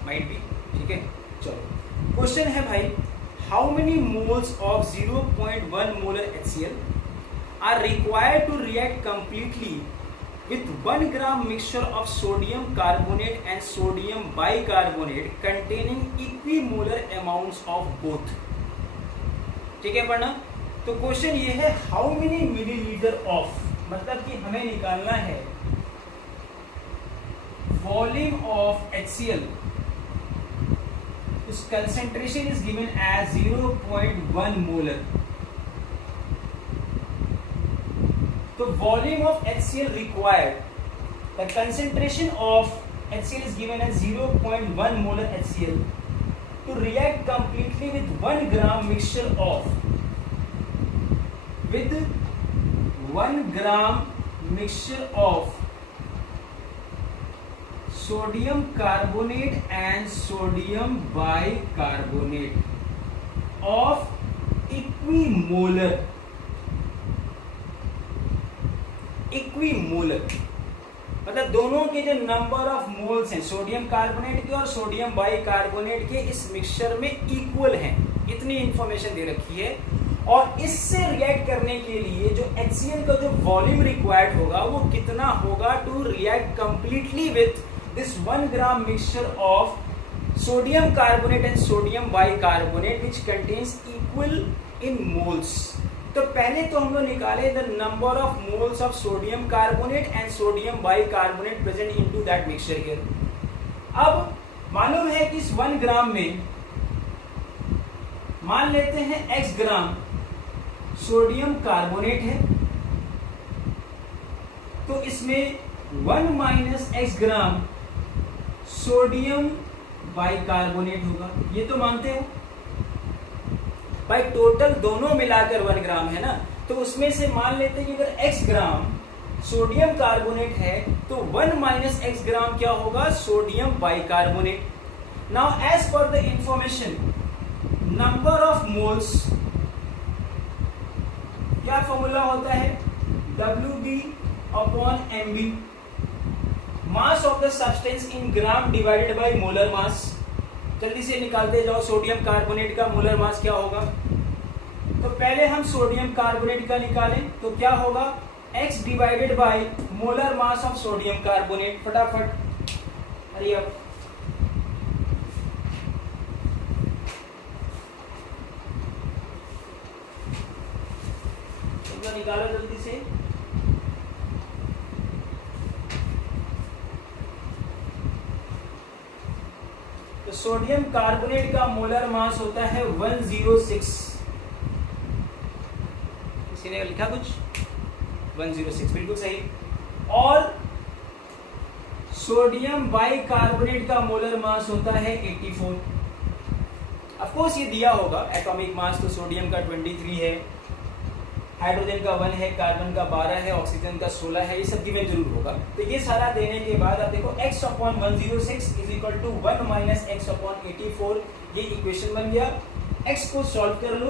माइट बी, ठीक है। चलो क्वेश्चन है भाई, how many moles of 0.1 molar HCl are required to react completely with 1 gram mixture of sodium carbonate and sodium bicarbonate containing equimolar amounts of both। ठीक है पढ़ना। तो क्वेश्चन ये है हाउ मेनी मिलीलीटर ऑफ, मतलब कि हमें निकालना है वॉल्यूम ऑफ HCl, उस concentration is given as 0.1 molar. तो volume of HCl required, the concentration of HCl is given as 0.1 molar HCl to react completely with 1 gram mixture of, with 1 gram mixture of sodium carbonate and sodium bicarbonate of equimolar, equimolar मतलब दोनों के जो number of moles हैं sodium carbonate के और sodium bicarbonate के इस mixture में इक्वल हैं, इतनी इंफॉर्मेशन दे रखी है। और इससे रिएक्ट करने के लिए जो HCl का जो वॉल्यूम रिक्वायर्ड होगा वो कितना होगा to react completely with this 1 gram mixture of sodium carbonate and sodium bicarbonate which contains equal in moles. तो पहले तो हम लोग निकाले the number of moles of sodium carbonate and sodium bicarbonate present into that mixture here. अब मालूम है कि इस 1 ग्राम में मान लेते हैं x ग्राम सोडियम कार्बोनेट है, तो इसमें 1 minus x gram sodium bicarbonate होगा, ये तो मानते हो भाई। टोटल दोनों मिलाकर 1 ग्राम है ना, तो उसमें से मान लेते हैं कि अगर x ग्राम सोडियम कार्बोनेट है तो 1 माइनस x ग्राम क्या होगा, sodium bicarbonate. Now as per the information number of moles, क्या फॉर्मूला होता है, WB/MB, mass of the substance in gram divided by molar mass. जल्दी से निकालते जाओ, सोडियम कार्बोनेट का मोलर मास क्या होगा। तो पहले हम सोडियम कार्बोनेट का निकालें तो क्या होगा, X divided by molar mass of sodium carbonate. फटाफट, अरे अब निकालो जल्दी से। तो सोडियम कार्बोनेट का मोलर मास होता है 106। किसी ने लिखा कुछ, 106 बिल्कुल सही। और सोडियम बाइकार्बोनेट का मोलर मास होता है 84। ऑफ कोर्स ये दिया होगा एटॉमिक मास, तो सोडियम का 23 है, हाइड्रोजन का 1 है, कार्बन का 12 है, ऑक्सीजन का 16 है, ये सब गिवन जरूर होगा। तो ये सारा देने के बाद आप देखो x/106 is equal to 1 minus x/84, ये इक्वेशन बन गया। x को सॉल्व कर लो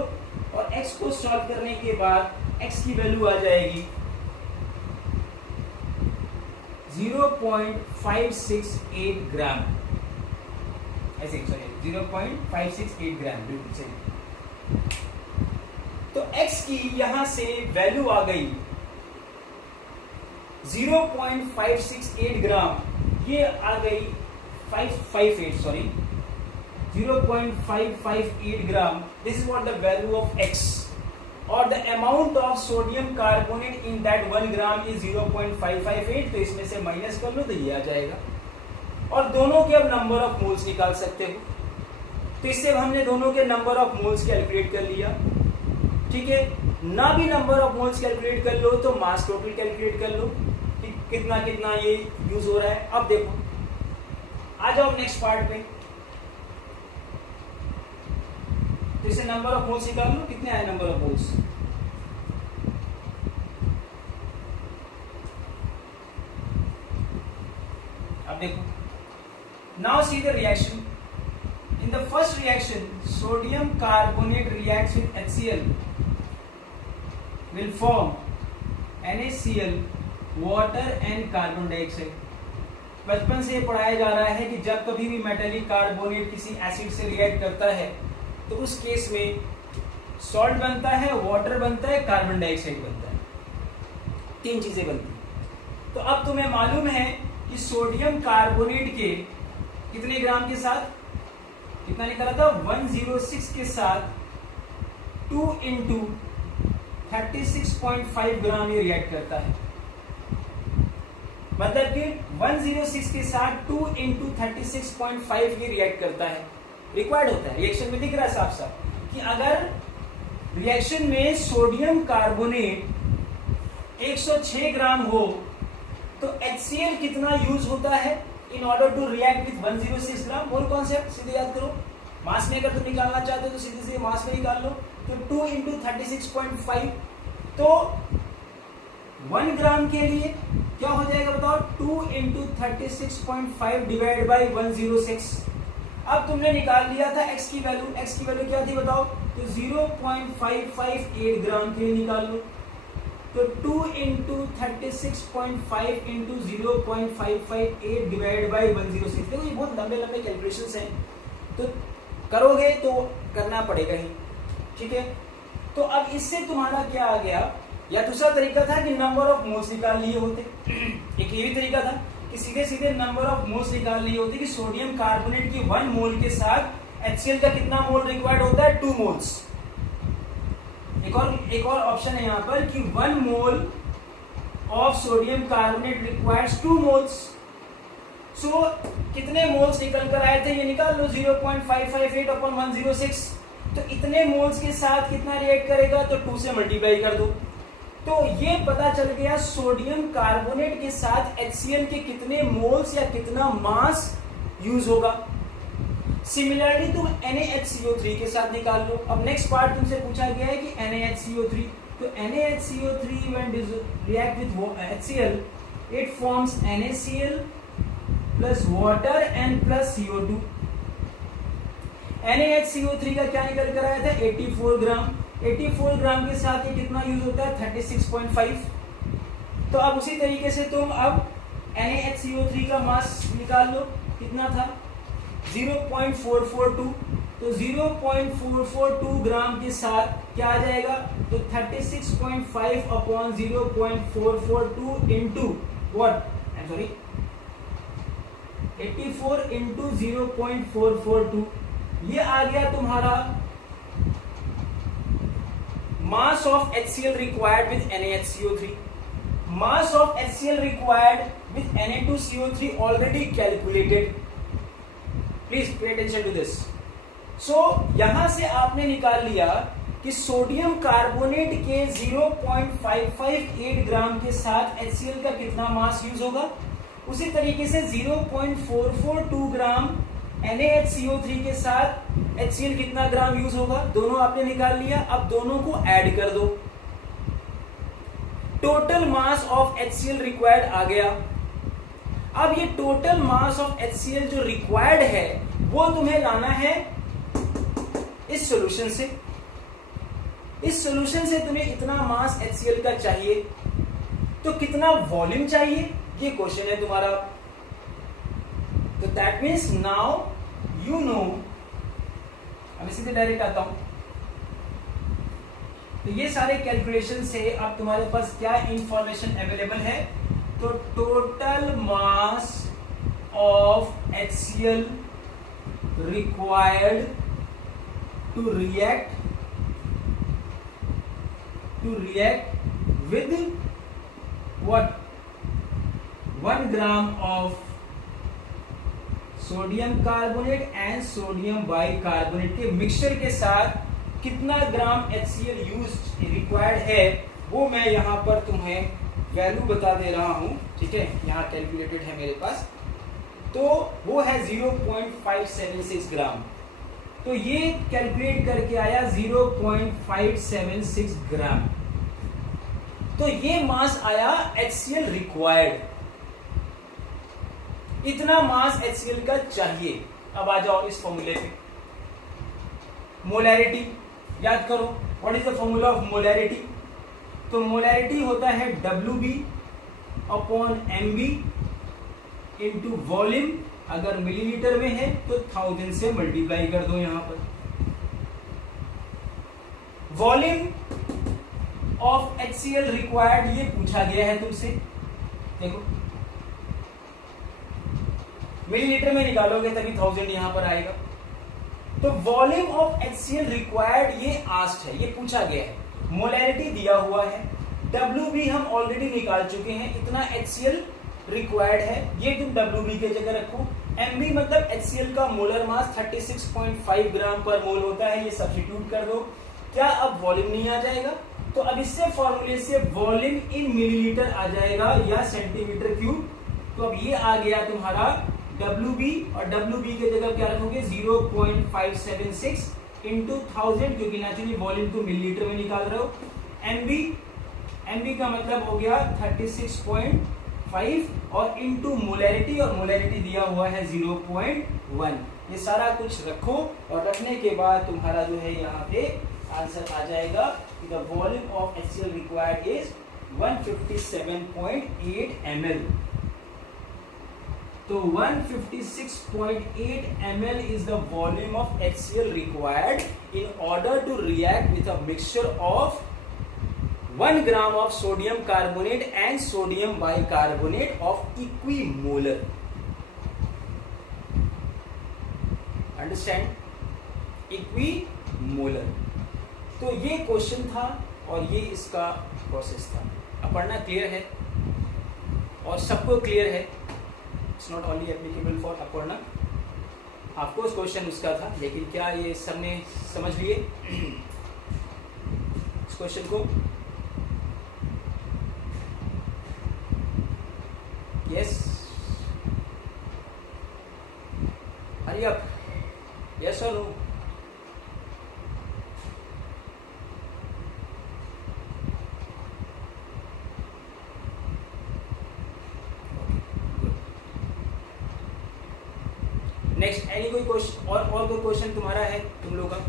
और x को सॉल्व करने के बाद x की वैल्यू आ जाएगी 0.568 ग्राम, ऐसे सॉरी 0.568 ग्राम, बिल्कुल सही। तो x की यहां से वैल्यू आ गई 0.568 ग्राम, ये आ गई 0.558 gram. This is what the value of x और the amount of sodium carbonate in that 1 gram is 0.558। तो इसमें से माइनस कर लो तो ये आ जाएगा। और दोनों के अब नंबर ऑफ मोल्स निकाल सकते हो। तो इससे हमने दोनों के नंबर ऑफ मोल्स कैलकुलेट कर लिया, ठीक है। ना भी नंबर ऑफ मोल्स कैलकुलेट कर लो तो मास टोटल कैलकुलेट कर लो कि कितना कितना ये यूज हो रहा है। अब देखो, आ जाओ नेक्स्ट पार्ट पे। तो इसे नंबर ऑफ मोल्स निकाल लो, कितने आए नंबर ऑफ मोल्स। अब देखो, now see the reaction. In the first reaction sodium carbonate reacts with HCl will form NaCl, water and carbon dioxide। बचपन से पढ़ाया जा रहा है कि जब कभी भी मेटालिक कार्बोनेट किसी एसिड से रिएक्ट करता है तो उस केस में सॉल्ट बनता है, वाटर बनता है, कार्बन डाइऑक्साइड बनता है, 3 चीजें बनती हैं। तो अब तुम्हें मालूम है कि सोडियम कार्बोनेट के कितने ग्राम के साथ, कितना निकाला था, 106 के साथ 2 into 36.5 ग्राम ये रिएक्ट करता है। मतलब कि 106 के साथ 2 into 36.5 ये रिएक्ट करता है, रिक्वायर्ड होता है। रिएक्शन में दिख रहा है साफ साफ कि अगर रिएक्शन में सोडियम कार्बोनेट 106 ग्राम हो तो HCl कितना यूज होता है in order to react with 106 gram. Mole concept सीधे याद करो। मास में अगर तुम निकालना चाहते हो तो सीधे सीधे मास में निकाल लो। तो 2 into 36.5, तो 1 ग्राम के लिए क्या हो जाएगा बताओ, 2 into 36.5 डिवाइड बाई 106। अब तुमने निकाल लिया था x की वैल्यू, x की वैल्यू क्या थी बताओ, तो 0.558 ग्राम के लिए निकाल लो। तो 2 into 36.5 into 0.558 डिवाइड बाई 106। देखो ये बहुत लंबे लंबे कैलकुलेशंस हैं, तो करोगे तो करना पड़ेगा ही, ठीक है। तो अब इससे तुम्हारा क्या आ गया, या दूसरा तरीका था कि नंबर ऑफ मोल्स निकाल लिए होते। एक ये भी तरीका था कि सीधे सीधे नंबर ऑफ मोल्स निकाल लिए होते कि सोडियम कार्बोनेट की 1 मोल के साथ HCl का कितना मोल रिक्वायर्ड होता है, 2 मोल्स। एक और ऑप्शन है यहाँ पर कि 1 मोल of sodium carbonate requires 2 moles. So कितने मोल्स निकल कर आए थे ये निकाल लो, 0.558/106। तो इतने मोल्स के साथ कितना रिएक्ट करेगा, तो 2 से मल्टीप्लाई कर दो। तो ये पता चल गया सोडियम कार्बोनेट के साथ HCl के कितने मोल्स या कितना मास यूज होगा। सिमिलरली तुम NaHCO3 के साथ निकाल लो। अब नेक्स्ट पार्ट तुमसे पूछा गया है कि NaHCO3, तो NaHCO3 when react with HCl it forms NaCl plus water and plus CO2। NaHCO3 का क्या निकल कर आया था 84 ग्राम। 84 ग्राम के साथ ये कितना यूज होता है 36.5। तो अब उसी तरीके से तुम अब NaHCO3 का मास निकाल लो, कितना था 0.442। तो 0.442 ग्राम के साथ क्या आ जाएगा, तो 36.5 upon 0.442 into what, I am sorry 84 into 0.442, ये आ गया तुम्हारा mass of HCl required with NaHCO3। Mass of HCl required with Na2CO3 already calculated, please pay attention to this. So यहां से आपने निकाल लिया कि सोडियम कार्बोनेट के 0.558 ग्राम के साथ HCl का कितना मास यूज होगा। उसी तरीके से 0.442 ग्राम NaHCO3 के साथ HCl कितना ग्राम यूज होगा, दोनों आपने निकाल लिया। अब दोनों को ऐड कर दो, total mass of HCl required आ गया। अब ये टोटल मास ऑफ HCl जो रिक्वायर्ड है वो तुम्हें लाना है इस सॉल्यूशन से। इस सॉल्यूशन से तुम्हें इतना मास HCl का चाहिए, तो कितना वॉल्यूम चाहिए ये क्वेश्चन है तुम्हारा। तो that means now you know, अब सीधे डायरेक्ट आता हूं। तो ये सारे कैलकुलेशन से अब तुम्हारे पास क्या इंफॉर्मेशन अवेलेबल है, तो total mass of HCl required to react with what 1 gram of sodium carbonate and sodium bicarbonate के मिक्सचर के साथ कितना ग्राम HCl यूज रिक्वायर्ड है वो मैं यहां पर तुम्हें वैल्यू बता दे रहा हूं, ठीक है। यहां कैलकुलेटेड है मेरे पास, तो वो है 0.576 ग्राम। तो ये कैलकुलेट करके आया 0.576 ग्राम। तो ये मास आया HCl रिक्वायर्ड, इतना मास HCl का चाहिए। अब आ जाओ इस फॉर्मूले पे, मोलैरिटी याद करो। What is the formula of molarity, तो मोलैरिटी होता है WB upon MB into volume. अगर मिलीलीटर में है तो 1000 से मल्टीप्लाई कर दो यहां पर। वॉल्यूम ऑफ HCl रिक्वायर्ड ये पूछा गया है तुमसे, देखो मिलीलीटर में निकालोगे तभी 1000 यहां पर आएगा। तो वॉल्यूम ऑफ HCl रिक्वायर्ड ये आस्क्ड है, ये पूछा गया है। मोलैरिटी दिया हुआ है, WB हम ऑलरेडी निकाल चुके हैं, इतना HCl रिक्वायर्ड है, ये तुम WB के जगह रखो। MB मतलब HCl का मोलर मास 36.5 ग्राम पर मोल होता है, ये सब्स्टिट्यूट कर दो। क्या अब वॉल्यूम नहीं आ जाएगा, तो अब इससे फॉर्मूले से वॉल्यूम इन मिलीलीटर आ जाएगा या सेंटीमीटर क्यूब। तो अब ये आ गया तुम्हारा WB, और WB के जगह क्या रखोगे 0.576 इंटू 1000, क्योंकि नेचुरली वॉल्यूम तुम मिलीलीटर में निकाल रहे हो। MB का मतलब हो गया 36.5 और इंटू मोलैरिटी, और मोलैरिटी दिया हुआ है 0.1। ये सारा कुछ रखो और रखने के बाद तुम्हारा जो है यहाँ पे आंसर आ जाएगा कि the volume of HCl required is 157.8 ml। तो 156.8 ml is the volume of HCl required in order to react with a mixture of 1 gram of sodium carbonate and sodium bicarbonate of equimolar। Understand? Equimolar। तो ये question था और ये इसका process था। Aparna clear है और सबको क्लियर है, it's not only applicable for Aparna. आपको क्वेश्चन उसका था, लेकिन क्या ये सबने समझ लिए इस क्वेश्चन को? यस, हरी अप, यस और नो? नेक्स्ट एनी कोई क्वेश्चन और कोई क्वेश्चन तुम्हारा है तुम लोग का?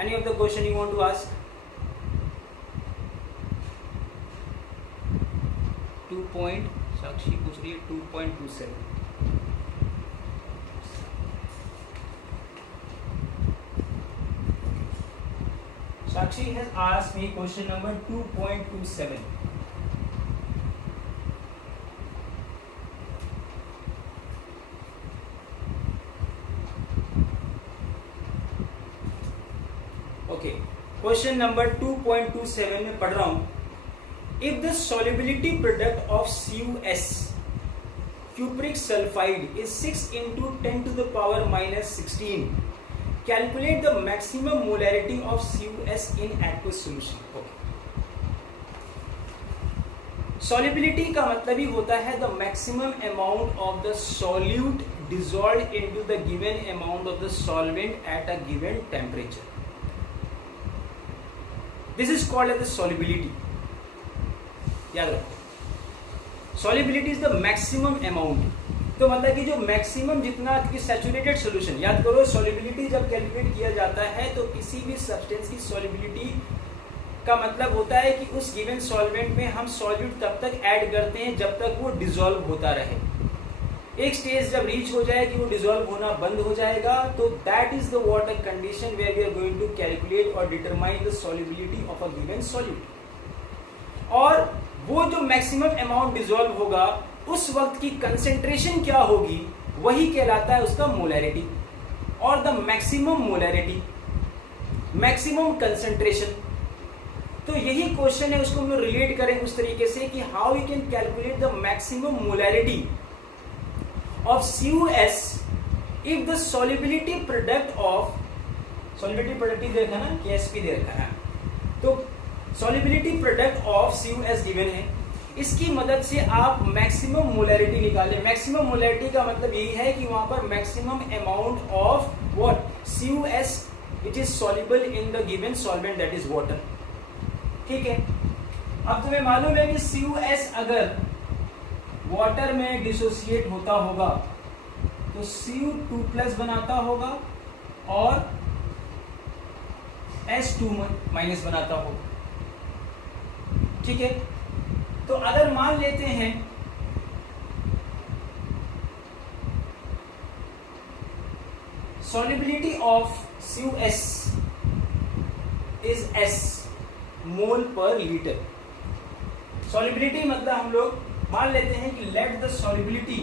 Any of the question you want to ask? 2. Sakshi पूछ रही है 2.27. Sakshi has asked me question number 2.27. Okay, question number 2.27 में पढ़ रहा हूँ. If the solubility product of CuS cupric sulfide is 6 into 10 to the power minus 16, calculate the maximum molarity of CuS in aqueous solution. Okay. Solubility का मतलब ही होता है the maximum amount of the solute dissolved into the given amount of the solvent at a given temperature. This is called as the solubility. याद रखो, solubility is the maximum amount. तो मतलब कि जो मैक्सिमम जितना कि सैचुरेटेड सॉल्यूशन, याद करो सॉल्युबिलिटी जब कैलकुलेट किया जाता है तो किसी भी सब्सटेंस की सॉल्युबिलिटी का मतलब होता है कि उस गिवन सॉल्वेंट में हम सॉल्यूट तब तक ऐड करते हैं जब तक वो डिसॉल्व होता रहे. एक स्टेज जब रीच हो जाए कि वो डिसॉल्व होना बंद हो जाएगा, तो that is the water condition where we are going to calculate और determine the solubility of a given solute. और वो जो मैक्सिमम अमाउंट डिसॉल्व होगा उस वक्त की कंसेंट्रेशन क्या होगी वही कहलाता है उसका मोलैरिटी. और the maximum molarity, maximum concentration. तो यही क्वेश्चन है, उसको हम लोग रिलेट करें उस तरीके से कि how you can calculate the maximum molarity of CuS if the solubility product of, solubility product ही देखा ना, KSP दे रखा है, तो solubility product of CuS given है. इसकी मदद से आप मैक्सिमम मोलैरिटी निकालें. मैक्सिमम मोलैरिटी का मतलब यही है कि वहां पर maximum amount of what CuS which is soluble in the given solvent that is water. ठीक है. अब तुम्हें मालूम है कि CuS अगर वाटर में डिसोसिएट होता होगा तो Cu2+ बनाता होगा और S2- बनाता होगा. ठीक है. तो अगर मान लेते हैं solubility of CuS is S मोल पर लीटर. solubility मतलब हम लोग मान लेते हैं कि let the solubility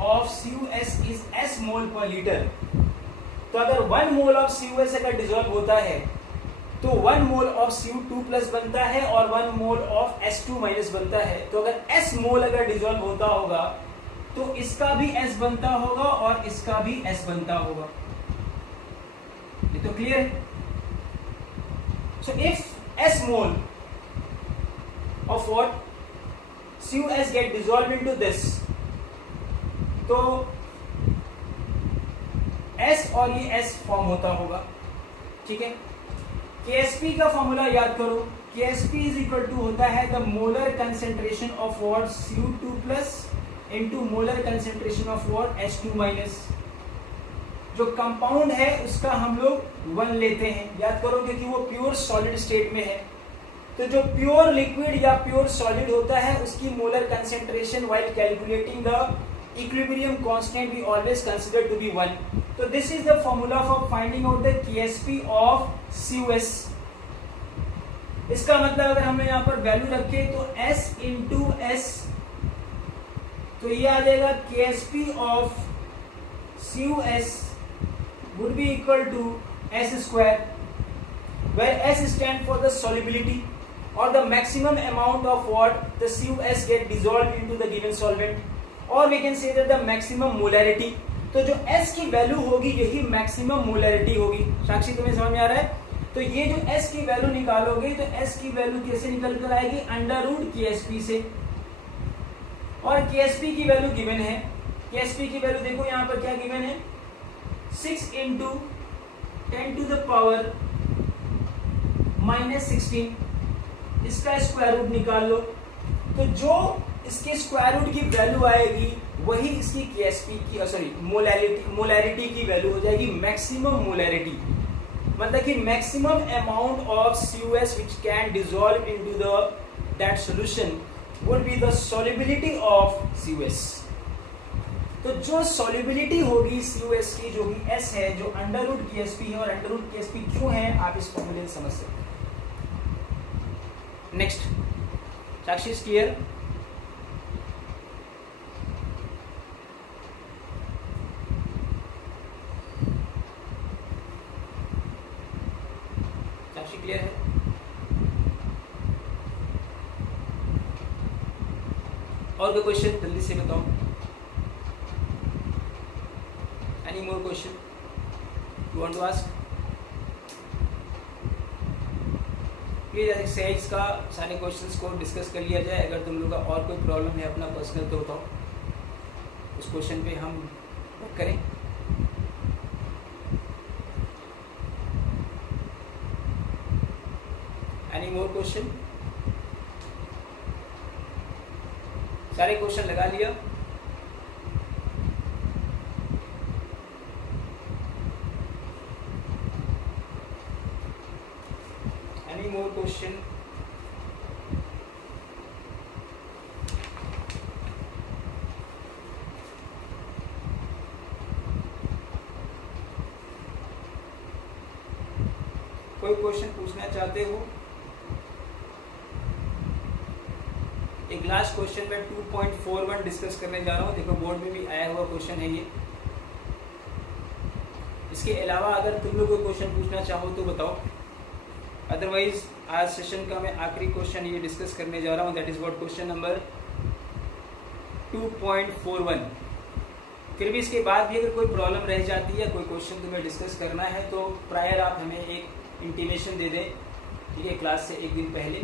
of CuS is S मोल पर लीटर. तो अगर 1 मोल ऑफ CuS अगर डिसॉल्व होता है तो 1 मोल ऑफ Cu2+ बनता है और 1 मोल ऑफ S2- बनता है. तो अगर S मोल अगर डिसॉल्व होता होगा तो इसका भी S बनता होगा और इसका भी S बनता होगा. ये तो क्लियर है. So if S mole of what CuS get dissolve into this, तो S और ये S फॉर्म होता होगा. ठीक है. KSP का फॉर्मूला याद करो. KSP इज इक्वल टू होता है the molar concentration of what Cu2+ into molar concentration of what H2-. जो कंपाउंड है उसका हम लोग 1 लेते हैं, याद करो, क्योंकि वो प्योर सॉलिड स्टेट में है. तो जो प्योर लिक्विड या प्योर सॉलिड होता है उसकी molar concentration while calculating the equilibrium constant we always consider to be 1. So this is the formula for finding out the KSP of CuS. इसका मतलब अगर हमने यहाँ पर वैल्यू रखे तो S into S, तो ये आ जाएगा KSP of CuS would be equal to S square, where S stand for the solubility or the maximum amount of what the CuS get dissolved into the given solvent. और we can say that the maximum molarity. तो जो S की value होगी यही maximum molarity होगी. साक्षी तुम्हें समझ में आ रहा है? तो ये जो S की वैल्यू निकालोगे तो S की वैल्यू कैसे निकल कर आएगी? अंडर रूट KSP से. और KSP की वैल्यू गिवन है. KSP की वैल्यू देखो यहाँ पर क्या गिवन है, 6 into 10 to the power minus 16. इसका स्क्वायर रूट निकाल लो. तो जो इसके स्क्वायर रूट की वैल्यू आएगी वही इसकी केएसपी की मोलैरिटी की वैल्यू हो जाएगी, मैक्सिमम मोलैरिटी, मतलब कि maximum amount of CuS which can dissolve into that solution would be the solubility of CuS। तो जो solubility होगी CuS की, जो कि S है, जो अंडर रूट KSP है, और अंडर रूट KSP क्यों है आप इस फॉर्मूले से समझ सकते हैं। Next, Sakshi is clear? Sakshi clear है? और कोई क्वेश्चन जल्दी से बताओ। Any more question you want to ask? Please cells का सारे क्वेश्चंस को डिस्कस कर लिया जाए। अगर तुम लोग का और कोई प्रॉब्लम है अपना पर्सनल तो बताओ, उस क्वेश्चन पे हम वर्क करें। Any more question? सारे क्वेश्चन लगा लिया? Any more question? कोई क्वेश्चन पूछना चाहते हो? एक लास्ट क्वेश्चन में 2.41 डिस्कस करने जा रहा हूँ। देखो बोर्ड में भी आया हुआ क्वेश्चन है ये। इसके अलावा अगर तुम लोग कोई क्वेश्चन पूछना चाहो तो बताओ, अदरवाइज आज सेशन का मैं आखिरी क्वेश्चन ये डिस्कस करने जा रहा हूँ, that is what question number 2.41। फिर भी इसके बाद भी अगर कोई प्रॉब्लम रह जाती है, कोई क्वेश्चन तुम्हें डिस्कस करना है तो प्रायर आप हमें एक इंटीमेशन दे दें, ठीक है, क्लास से एक दिन पहले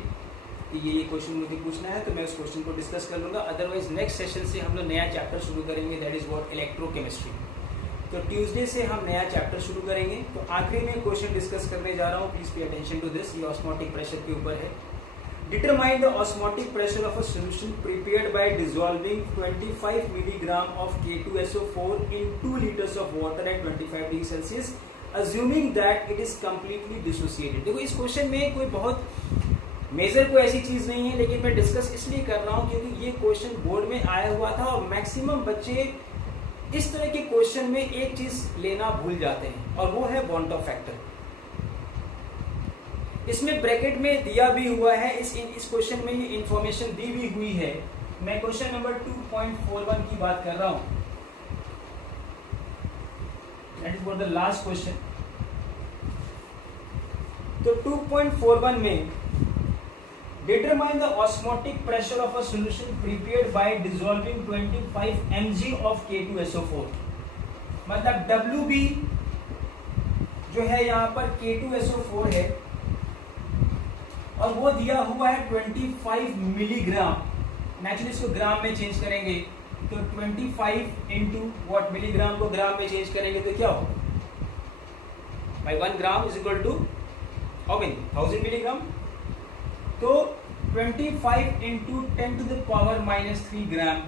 कि ये क्वेश्चन मुझे पूछना है, तो मैं उस क्वेश्चन को डिस्कस कर लूँगा। अदरवाइज नेक्स्ट सेशन से हम लोग नया चैप्टर शुरू करेंगे, दैट इज व्हाट इलेक्ट्रोकेमिस्ट्री। तो ट्यूसडे से हम नया चैप्टर शुरू करेंगे। तो आखिरी में क्वेश्चन डिस्कस करने जा रहा हूँ, please pay attention to this. ये ऑस्मोटिक प्रेशर के ऊपर है। Determine the osmotic pressure of a solution prepared by dissolving 25 milligram of K2SO4 in 2 liters of water at 25 degree Celsius assuming that it is completely dissociated। देखो इस question में कोई बहुत major कोई ऐसी चीज नहीं है, लेकिन मैं डिस्कस इसलिए कर रहा हूँ क्योंकि ये क्वेश्चन बोर्ड में आया हुआ था और मैक्सिमम बच्चे इस तरह के क्वेश्चन में एक चीज लेना भूल जाते हैं और वो है बॉन्ड ऑफ फैक्टर। इसमें ब्रैकेट में दिया भी हुआ है, इस क्वेश्चन में ये इंफॉर्मेशन दी भी हुई है। मैं क्वेश्चन नंबर 2.41 की बात कर रहा हूं, that is for the last question. तो 2.41 में determine the osmotic pressure of a solution prepared by dissolving 25 mg of K2SO4। मतलब WB जो है यहाँ पर K2SO4 है और वो दिया हुआ है 25 मिलीग्राम। नेचुरली इसको ग्राम में चेंज करेंगे तो 25 इंटू वॉट, मिलीग्राम को ग्राम में चेंज करेंगे तो क्या होगा भाई, 1 gram is equal to how many 1000 milligram. तो 25 into 10 to the power -3 gram,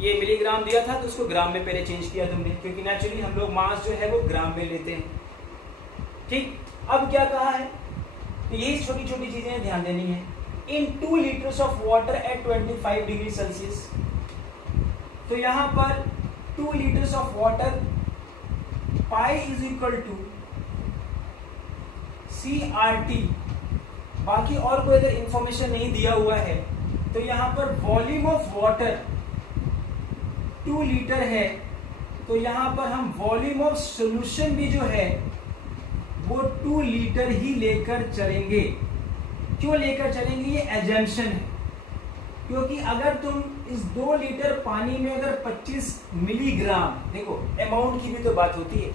ये मिलीग्राम दिया था तो उसको ग्राम में पहले चेंज किया तुमने, क्योंकि नेचुरली हम लोग मास जो है वो ग्राम में लेते हैं। ठीक, अब क्या कहा है, तो यही छोटी छोटी चीजें ध्यान देनी है। In 2 liters of water at 25 degree Celsius, तो यहां पर 2 liters of water, pi is equal to CRT। बाकी और कोई अगर इंफॉर्मेशन नहीं दिया हुआ है तो यहां पर वॉल्यूम ऑफ वाटर 2 लीटर है, तो यहां पर हम वॉल्यूम ऑफ सॉल्यूशन भी जो है वो 2 लीटर ही लेकर चलेंगे। क्यों लेकर चलेंगे, ये एजम्पशन है, क्योंकि अगर तुम इस 2 लीटर पानी में अगर 25 मिलीग्राम, देखो अमाउंट की भी तो बात होती है,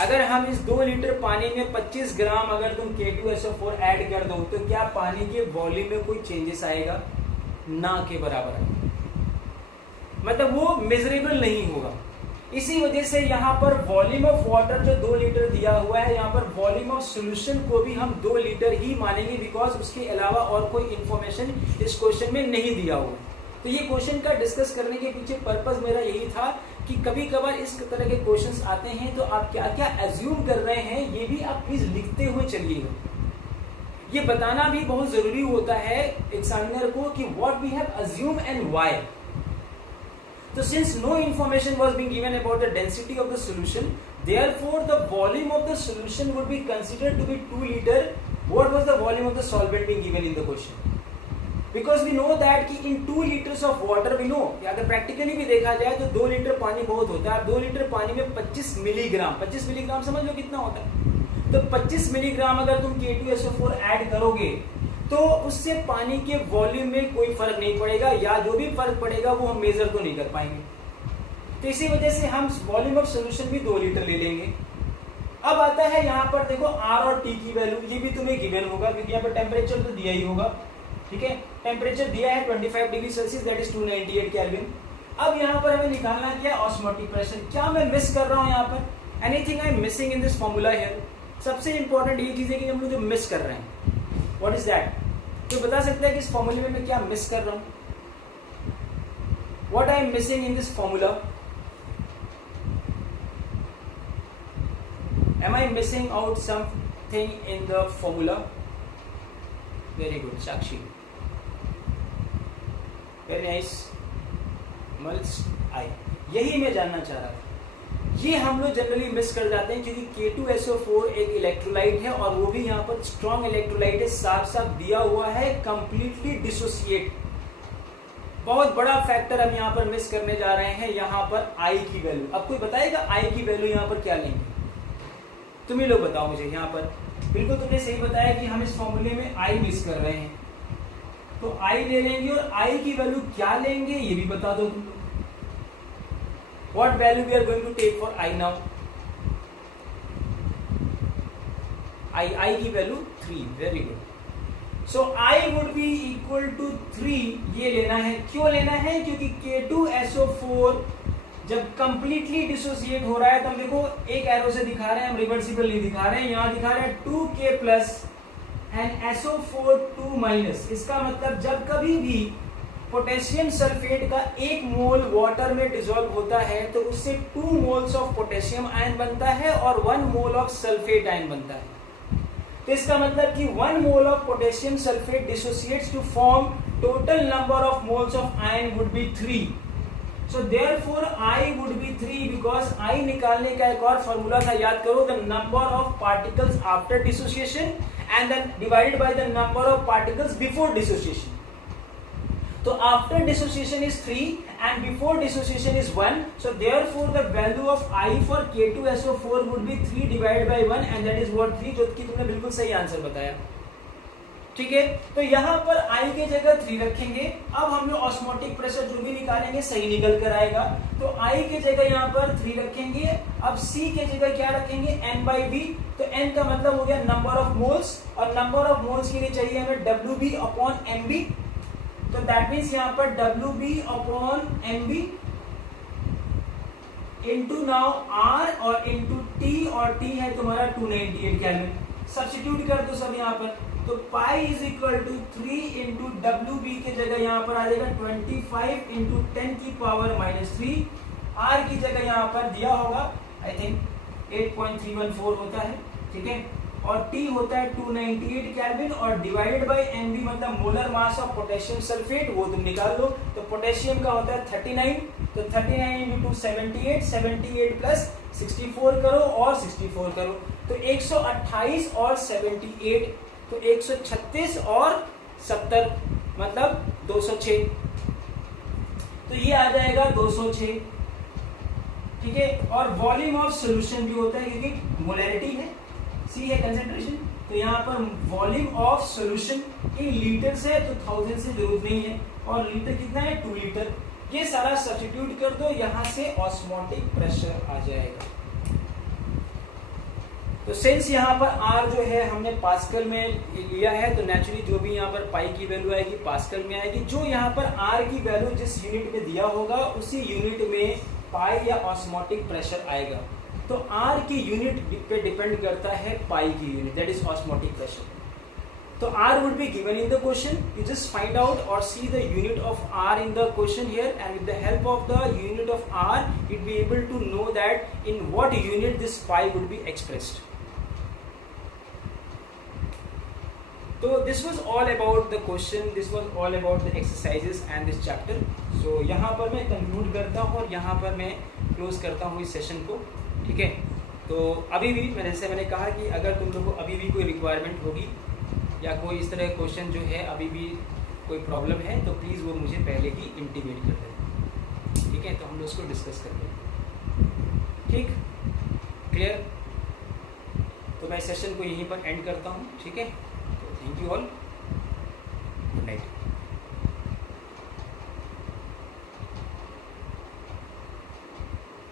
अगर हम इस 2 लीटर पानी में 25 ग्राम अगर तुम K2SO4 ऐड कर दो तो क्या पानी के वॉल्यूम में कोई चेंजेस आएगा, ना के बराबर आएगा, मतलब वो मेजरेबल नहीं होगा। इसी वजह से यहाँ पर वॉल्यूम ऑफ वाटर जो 2 लीटर दिया हुआ है, यहाँ पर वॉल्यूम ऑफ सॉल्यूशन को भी हम 2 लीटर ही मानेंगे, बिकॉज उसके अलावा और कोई इंफॉर्मेशन इस क्वेश्चन में नहीं दिया हुआ। तो ये क्वेश्चन का डिस्कस करने के पीछे पर्पस मेरा यही था कि कभी कभार इस तरह के क्वेश्चंस आते हैं तो आप क्या क्या एज्यूम कर रहे हैं ये भी आप प्लीज लिखते हुए चलिएगा। ये बताना भी बहुत जरूरी होता है एग्जामिनर को कि what we have assume and why. So since no information was being given about the density of the solution, therefore the volume of the solution would be considered to be 2 liter. What was the volume of the solvent being given in the question? Because we know that कि in 2 liters of water we know, अगर practically भी देखा जाए तो 2 litre पानी बहुत होता है। 2 लीटर पानी में 25 मिलीग्राम समझ लो कितना होता है। तो 25 मिलीग्राम अगर तुम K2SO4 ऐड करोगे तो उससे पानी के वॉल्यूम में कोई फर्क नहीं पड़ेगा, या जो भी फर्क पड़ेगा वो हम मेजर तो नहीं कर पाएंगे। तो इसी वजह से हम वॉल्यूम ऑफ सॉल्यूशन भी 2 लीटर ले लेंगे। अब आता है यहाँ पर देखो R और T की वैल्यू, ये भी तुम्हें गिवन होगा क्योंकि यहाँ पर टेम्परेचर तो दिया ही होगा। ठीक है, टेम्परेचर दिया है 25 degree Celsius, that is 298 kelvin. अब यहाँ पर हमें निकालना क्या, ऑस्मोटिक प्रेशर। क्या मैं मिस कर रहा हूँ यहाँ पर? Anything I am missing in this formula here? सबसे इंपॉर्टेंट ये चीज है कि हम लोग जो मिस कर रहे हैं, व्हाट इज दैट? तो बता सकता है कि इस फॉर्मूले में मैं क्या मिस कर रहा हूं? What I am missing in this formula? Am I missing out something in the formula? Very good Sakshi, very nice मल्स आई। यही मैं जानना चाह रहा था। ये हम लोग जनरली मिस कर जाते हैं क्योंकि K2SO4 एक इलेक्ट्रोलाइट है और वो भी यहाँ पर स्ट्रॉन्ग इलेक्ट्रोलाइट है, साफ साफ दिया हुआ है कंप्लीटली डिसोसिएट। बहुत बड़ा फैक्टर हम यहाँ पर मिस करने जा रहे हैं, यहाँ पर I की वैल्यू। अब कोई बताएगा I की वैल्यू यहाँ पर क्या लेंगे? तुम ही लोग बताओ मुझे। यहाँ पर बिल्कुल तुमने सही बताया कि हम इस फॉर्मूले में I मिस कर रहे हैं, तो I ले लेंगे और I की वैल्यू क्या लेंगे ये भी बता दो तुम लोग। What value we are going to take for I now? I की value 3, very good. So I would be equal to 3, ये लेना है। क्यों लेना है? क्योंकि K2SO4 जब कंप्लीटली डिसोसिएट हो रहा है, तो हम देखो एक एरो से दिखा रहे हैं, हम रिवर्सिबल नहीं दिखा रहे हैं, यहां दिखा रहे हैं 2K plus and SO4 2 minus. इसका मतलब जब कभी भी पोटेशियम सल्फेट का 1 मोल वाटर में डिसॉल्व होता है तो उससे 2 मोल्स ऑफ पोटेशियम आयन बनता है और 1 मोल ऑफ सल्फेट आयन बनता है। तो इसका मतलब कि 1 मोल of potassium sulphate dissociates to form total number of moles of ion would be 3। So therefore I would be 3 बिकॉज I निकालने का एक और फॉर्मूला था, याद करो, the number of particles after dissociation and then divided by the number of particles before dissociation. तो after dissociation is 3 and before dissociation is 1, so therefore the value of I for K2SO4 would be 3 divided by 1 and that is what 3, जो कि तुमने बिल्कुल सही answer बताया। ठीक है, तो यहाँ पर I के जगह 3 रखेंगे। अब हम लोग ऑस्मोटिक प्रेशर जो भी निकालेंगे सही निकल कर आएगा, तो I के जगह यहाँ पर 3 रखेंगे। अब C के जगह क्या रखेंगे? N/V। तो N का मतलब हो गया नंबर ऑफ मोल्स, और नंबर ऑफ मोल्स के लिए चाहिए हमें WB अपॉन MB। तो दैट मीन्स यहाँ पर WB upon MB into now R और इंटू T, और T है तुम्हारा 298 केल्विन। सब्स्टिट्यूट कर दो सब यहाँ पर, तो pi is equal to 3 into WB के जगह यहाँ पर आ जाएगा 25 इंटू 10 की पावर -3। R की जगह यहाँ पर दिया होगा आई थिंक 8.314 होता है। ठीक है, और T होता है 298 केल्विन, और डिवाइडेड बाय MB मतलब molar mass of potassium sulphate, वो तुम निकाल लो। तो पोटेशियम का होता है 39, तो 39 इंटू 2 78, 78 प्लस 64 करो और 64 करो, तो 128 और 78, तो 136 और 70 मतलब 206, तो ये आ जाएगा 206। ठीक है, और वॉल्यूम ऑफ सॉल्यूशन भी होता है क्योंकि मोलैरिटी है, C है कंसेंट्रेशन, तो यहाँ पर volume of solution in litre से, तो 1000 से जरूरत नहीं है, और लीटर कितना है 2 लीटर। ये सारा सब्स्टिट्यूट कर दो, यहाँ से ऑस्मोटिक प्रेशर आ जाएगा। तो सिंस यहाँ पर R जो है हमने पास्कल में लिया है, तो नेचुरली जो भी यहाँ पर पाई की वैल्यू आएगी पास्कल में आएगी। जो यहाँ पर R की वैल्यू जिस यूनिट में दिया होगा उसी यूनिट में पाई या ऑस्मोटिक प्रेशर आएगा, तो आर की यूनिट पे डिपेंड करता है पाई की unit, that is osmotic pressure. तो R would be given in the question. You just find out or see the unit of R in the question here, and with the help of the unit of R, you'd be able to know that in what unit this pi would be expressed. So this was all about the question. This was all about the exercises and this chapter. So यहाँ पर मैं conclude करता हूँ और यहाँ पर मैं close करता हूँ इस session को. ठीक है. तो अभी भी मैंने कहा कि अगर तुम लोग को अभी भी कोई requirement होगी या कोई इस तरह क्वेश्चन जो है अभी भी कोई प्रॉब्लम है, तो प्लीज़ वो मुझे पहले ही इंटीमेट कर दें. ठीक है, तो हम लोग उसको डिस्कस करते हैं. ठीक, क्लियर. तो मैं सेशन को यहीं पर एंड करता हूँ. ठीक है, तो थैंक यू ऑल.